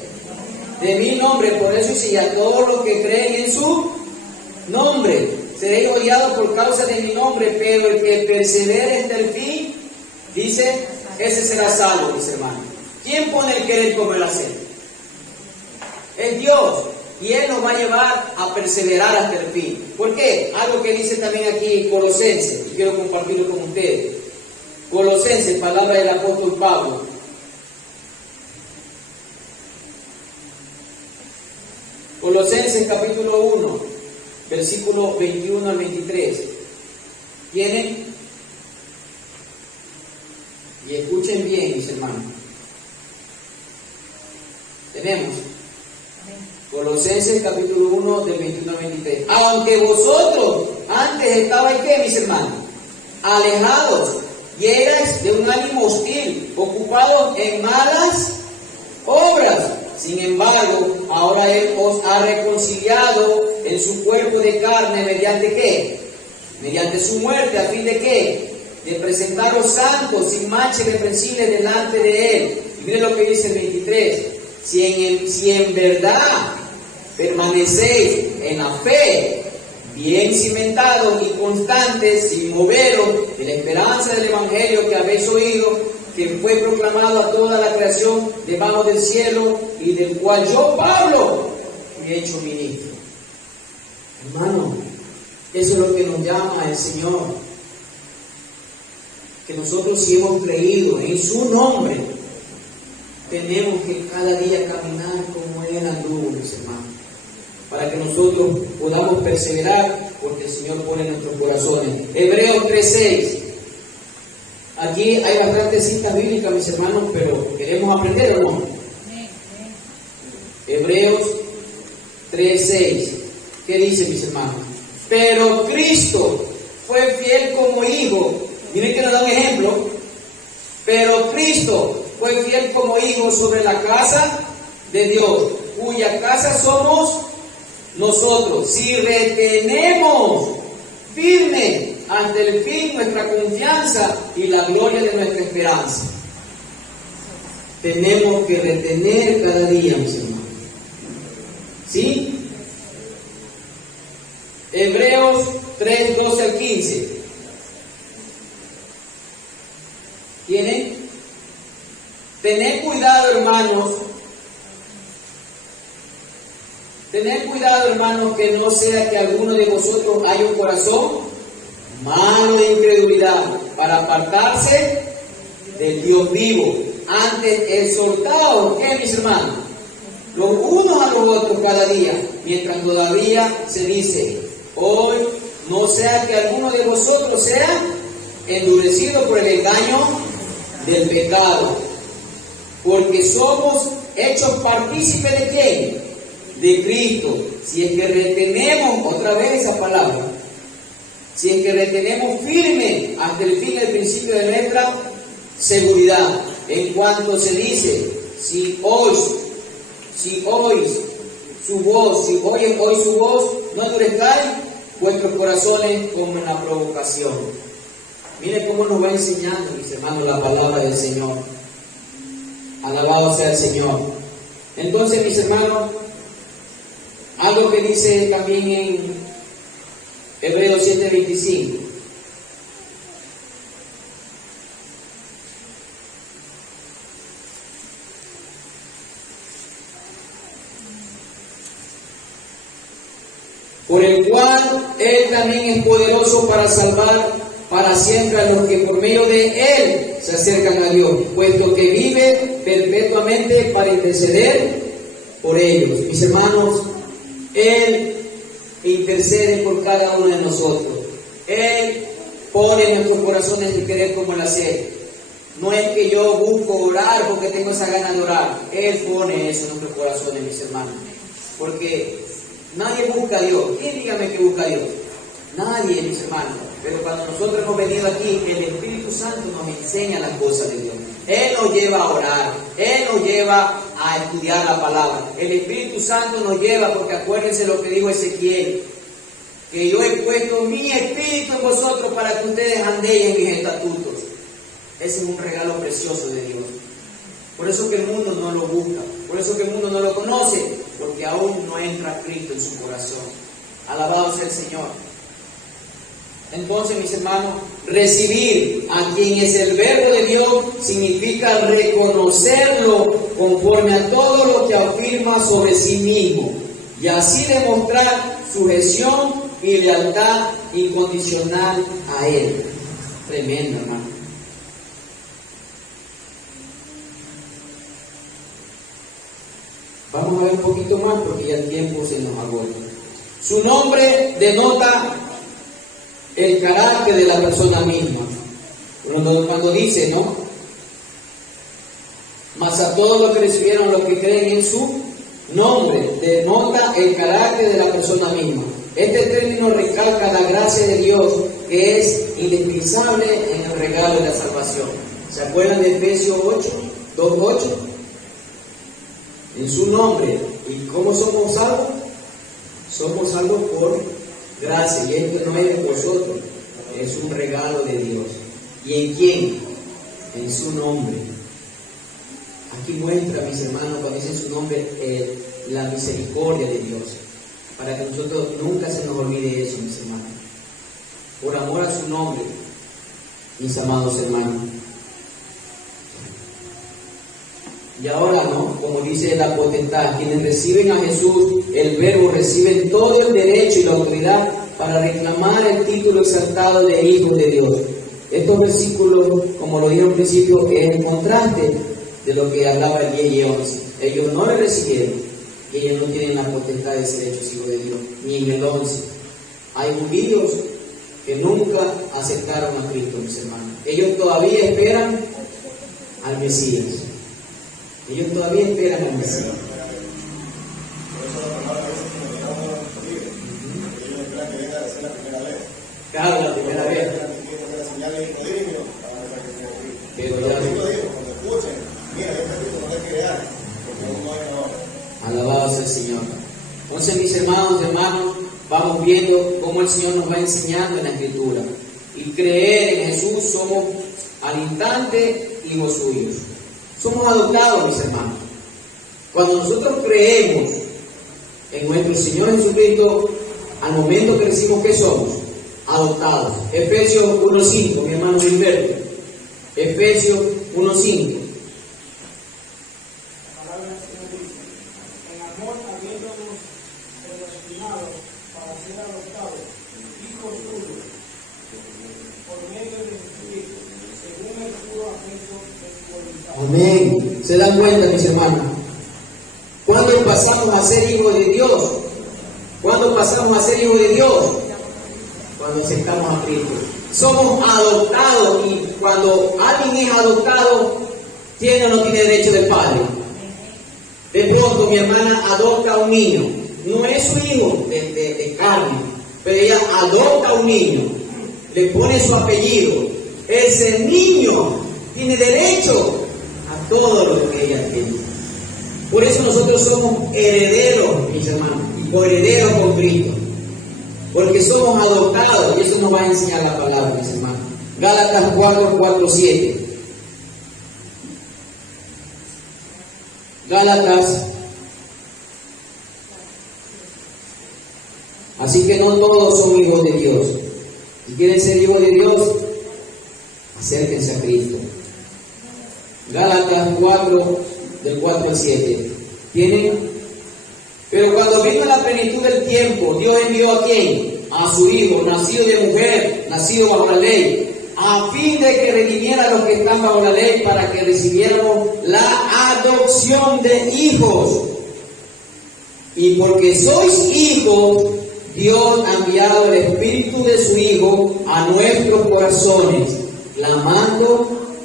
De mi nombre. Por eso dice, a todos los que creen en su nombre, seréis odiados por causa de mi nombre, pero el que persevere hasta el fin, dice, ese será salvo, mis hermanos. ¿Quién pone el querer como el hacer? Es Dios. Y Él nos va a llevar a perseverar hasta el fin. ¿Por qué? Algo que dice también aquí Colosenses, y quiero compartirlo con ustedes. Colosenses, palabra del apóstol Pablo. Colosenses capítulo 1, versículo 21 al 23. ¿Tienen? Y escuchen bien, mis hermanos. Tenemos. Colosenses capítulo 1 del 21 al 23. Aunque vosotros antes estabais, ¿qué, mis hermanos? Alejados, y erais de un ánimo hostil, ocupados en malas obras. Sin embargo, ahora Él os ha reconciliado en su cuerpo de carne, ¿mediante qué? Mediante su muerte, a fin de qué? de presentaros santos, sin mancha y irreprensibles delante de Él. Y miren lo que dice el 23. Si en verdad permanecéis en la fe, bien cimentados y constantes, sin moveros de la esperanza del Evangelio que habéis oído, que fue proclamado a toda la creación debajo del cielo, y del cual yo, Pablo, fui hecho ministro. Hermano, eso es lo que nos llama el Señor. Que nosotros, si hemos creído en su nombre, tenemos que cada día caminar como Él anduvo, mis hermanos, para que nosotros podamos perseverar, porque el Señor pone en nuestros corazones. Hebreos 3:6. Aquí hay bastantes citas bíblicas, mis hermanos, pero queremos aprender, hermano. Hebreos 3:6. ¿Qué dice, mis hermanos? Pero Cristo fue fiel como hijo. Miren que nos da un ejemplo. Pero Cristo fue fiel como hijo sobre la casa de Dios, cuya casa somos nosotros. Si retenemos firme hasta el fin nuestra confianza y la gloria de nuestra esperanza. Tenemos que retener cada día, mis hermanos. ¿Sí? Hebreos 3:12 al 15. ¿Tienen? Tened cuidado, hermanos. Tened cuidado, hermanos, que no sea que alguno de vosotros haya un corazón malo de incredulidad para apartarse del Dios vivo. Antes exhortaos, ¿qué, mis hermanos? Los unos a los otros cada día, mientras todavía se dice, hoy no sea que alguno de vosotros sea endurecido por el engaño del pecado, porque somos hechos partícipes de ¿quién? De Cristo. Si es que retenemos, otra vez esa palabra, si es que retenemos firme hasta el fin el principio de nuestra seguridad, en cuanto se dice, si oís su voz, no endurezcáis vuestros corazones como en la provocación. Miren cómo nos va enseñando, mis hermanos, la palabra del Señor. Alabado sea el Señor. Entonces, mis hermanos, algo que dice también en Hebreos 7:25. Por el cual Él también es poderoso para salvar para siempre a los que por medio de Él se acercan a Dios, puesto que vive perpetuamente para interceder por ellos. Mis hermanos, Él intercede por cada uno de nosotros. Él pone en nuestros corazones el querer como el hacer. No es que yo busco orar porque tengo esa gana de orar. Él pone eso en nuestros corazones, mis hermanos. Porque nadie busca a Dios. ¿Quién dígame que busca a Dios? Nadie, mis hermanos. Pero cuando nosotros hemos venido aquí, el Espíritu Santo nos enseña las cosas de Dios. Él nos lleva a orar. Él nos lleva a estudiar la palabra. El Espíritu Santo nos lleva, porque acuérdense lo que dijo Ezequiel, que yo he puesto mi Espíritu en vosotros para que ustedes andéis en mis estatutos. Ese es un regalo precioso de Dios. Por eso que el mundo no lo busca. Por eso que el mundo no lo conoce. Porque aún no entra Cristo en su corazón. Alabado sea el Señor. Entonces, mis hermanos, recibir a quien es el verbo de Dios significa reconocerlo conforme a todo lo que afirma sobre sí mismo y así demostrar sujeción y lealtad incondicional a Él. Tremendo, hermano. Vamos a ver un poquito más porque ya el tiempo se nos agota. Su nombre denota el carácter de la persona misma. Cuando dice, ¿no? Mas a todos los que recibieron, los que creen en su nombre, denota el carácter de la persona misma. Este término recalca la gracia de Dios, que es indispensable en el regalo de la salvación. ¿Se acuerdan de Efesios 2:8? En su nombre. ¿Y cómo somos salvos? Somos salvos por gracia, y esto no es de vosotros, es un regalo de Dios. ¿Y en quién? En su nombre. Aquí muestra, mis hermanos, cuando dice su nombre, la misericordia de Dios. Para que nosotros nunca se nos olvide eso, mis hermanos. Por amor a su nombre, mis amados hermanos. Y ahora, ¿no? Como dice la potestad, quienes reciben a Jesús, el Verbo, reciben todo el derecho y la autoridad para reclamar el título exaltado de hijos de Dios. Estos versículos, como lo dije al principio, es el contraste de lo que hablaba el 10 y 11. Ellos no le recibieron y ellos no tienen la potestad de ser hechos hijos de Dios. Ni en el 11. Hay judíos que nunca aceptaron a Cristo, mis hermanos. Ellos todavía esperan al Mesías. Ellos todavía esperan al Mesías. Por eso la palabra dice que nos llegamos a los libres. Ellos esperan que venga a hacer la primera vez. Claro, la primera vez. Pero ya alabado sea el Señor. Entonces, mis hermanos, vamos viendo cómo el Señor nos va enseñando en la Escritura. Y creer en Jesús, somos al instante hijos suyos. Somos adoptados, mis hermanos. Cuando nosotros creemos en nuestro Señor Jesucristo, al momento que decimos que somos adoptados. Efesios 1:5, mi hermano Gilberto. Efesios 1:5. La palabra del Señor dice: en amor habiéndonos predestinado para ser adoptados, hijos suyos, por medio de Jesucristo, según el puro afecto de su voluntad. Amén. ¿Se dan cuenta, mis hermanos? ¿Cuándo pasamos a ser hijos de Dios? ¿Cuándo pasamos a ser hijos de Dios? Cuando aceptamos a Cristo. Somos adoptados, y cuando alguien es adoptado, ¿tiene o no tiene derecho del Padre? De pronto mi hermana adopta a un niño. No es su hijo de carne, pero ella adopta a un niño. Le pone su apellido. Ese niño tiene derecho a todo lo que ella tiene. Por eso nosotros somos herederos, mis hermanos, y coherederos con Cristo. Porque somos adoptados, y eso nos va a enseñar la palabra, mis hermanos. Gálatas 4:7. Gálatas. Así que no todos son hijos de Dios. Si quieren ser hijos de Dios, acérquense a Cristo. Gálatas 4, del 4 al 7. ¿Tienen? Pero cuando vino la plenitud del tiempo, Dios envió ¿a quién? A su Hijo, nacido de mujer, nacido bajo la ley, a fin de que redimiera a los que están bajo la ley, para que recibiéramos la adopción de hijos. Y porque sois hijos, Dios ha enviado el Espíritu de su Hijo a nuestros corazones, clamando: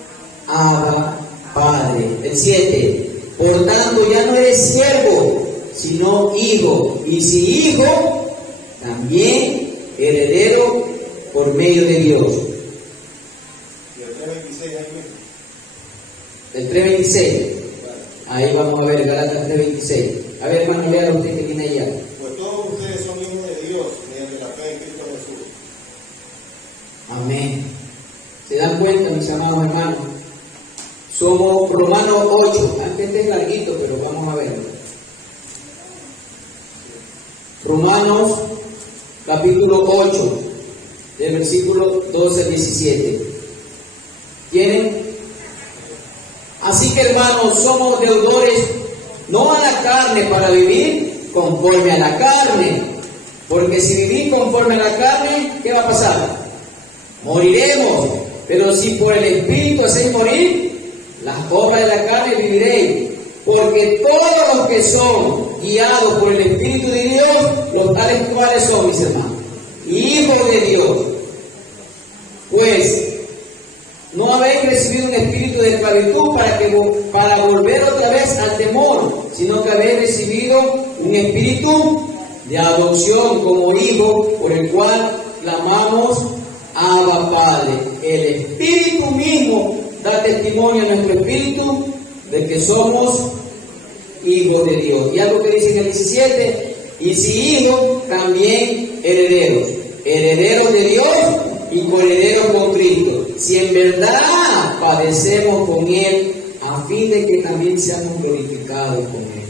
Abba, Padre. El 7. Por tanto, ya no eres siervo, sino hijo. Y si hijo, también heredero por medio de Dios. Y el 3:26 ahí mismo. El 3:26. Ahí vamos a ver, Gálatas 3:26. A ver, hermano, lea usted que tiene allá. Pues todos ustedes son hijos de Dios mediante la fe en Cristo Jesús. Amén. ¿Se dan cuenta, mis amados hermanos? Somos Romanos 8. Antes este es larguito, pero vamos a verlo. Romanos capítulo 8, del versículo 12 al 17. ¿Tienen? Así que, hermanos, somos deudores no a la carne para vivir conforme a la carne. Porque si vivís conforme a la carne, ¿qué va a pasar? Moriremos. Pero si por el Espíritu hacéis morir las obras de la carne, viviréis. Porque todos los que son guiados por el Espíritu de Dios, los tales cuales son, mis hermanos, hijos de Dios. Pues no habéis recibido un espíritu de esclavitud para volver otra vez al temor, sino que habéis recibido un espíritu de adopción como hijo, por el cual clamamos: Abba, Padre. El Espíritu mismo da testimonio a nuestro espíritu de que somos hijos de Dios. Y algo que dice en el 17: y si hijos, también herederos. Herederos de Dios y coherederos con Cristo, si en verdad padecemos con Él, a fin de que también seamos glorificados con Él.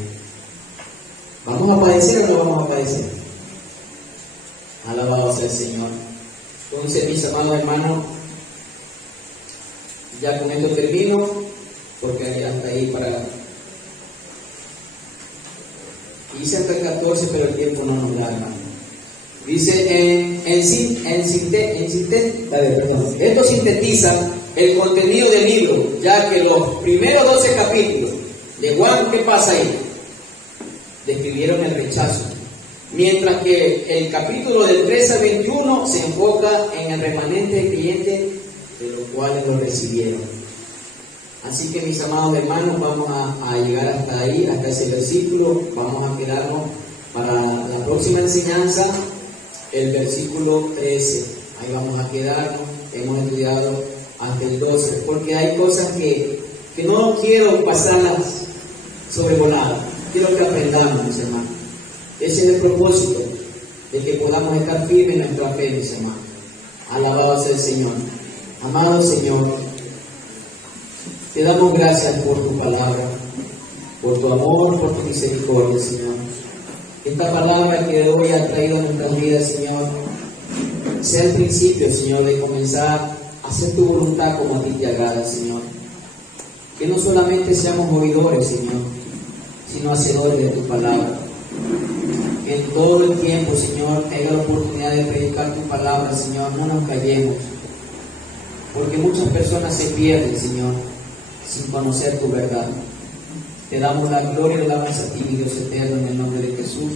¿Vamos a padecer o no vamos a padecer? Alabado sea el Señor. Entonces, mis amados hermanos, ya con esto termino, porque hasta ahí para... Dice hasta el 14, pero el tiempo no nos da, hermano. Dice esto sintetiza el contenido del libro, ya que los primeros 12 capítulos de Juan, ¿qué pasa ahí? Describieron el rechazo, mientras que el capítulo del 13 al 21 se enfoca en el remanente de creyentes, de los cuales lo recibieron. Así que, mis amados hermanos, vamos a llegar hasta ahí, hasta ese versículo. Vamos a quedarnos para la próxima enseñanza, el versículo 13. Ahí vamos a quedarnos. Hemos estudiado hasta el 12, porque hay cosas que no quiero pasarlas sobrevoladas. Quiero que aprendamos, mis hermanos. Ese es el propósito, de que podamos estar firmes en nuestra fe, mis hermanos. Alabado sea el Señor. Amado Señor, te damos gracias por tu palabra, por tu amor, por tu misericordia, Señor. Esta palabra que hoy ha traído a nuestras vidas, Señor, sea el principio, Señor, de comenzar a hacer tu voluntad como a ti te agrada, Señor. Que no solamente seamos oidores, Señor, sino hacedores de tu palabra. Que en todo el tiempo, Señor, tenga la oportunidad de predicar tu palabra, Señor, no nos callemos. Porque muchas personas se pierden, Señor, sin conocer tu verdad. Te damos la gloria y la alabanza a ti, mi Dios eterno, en el nombre de Jesús.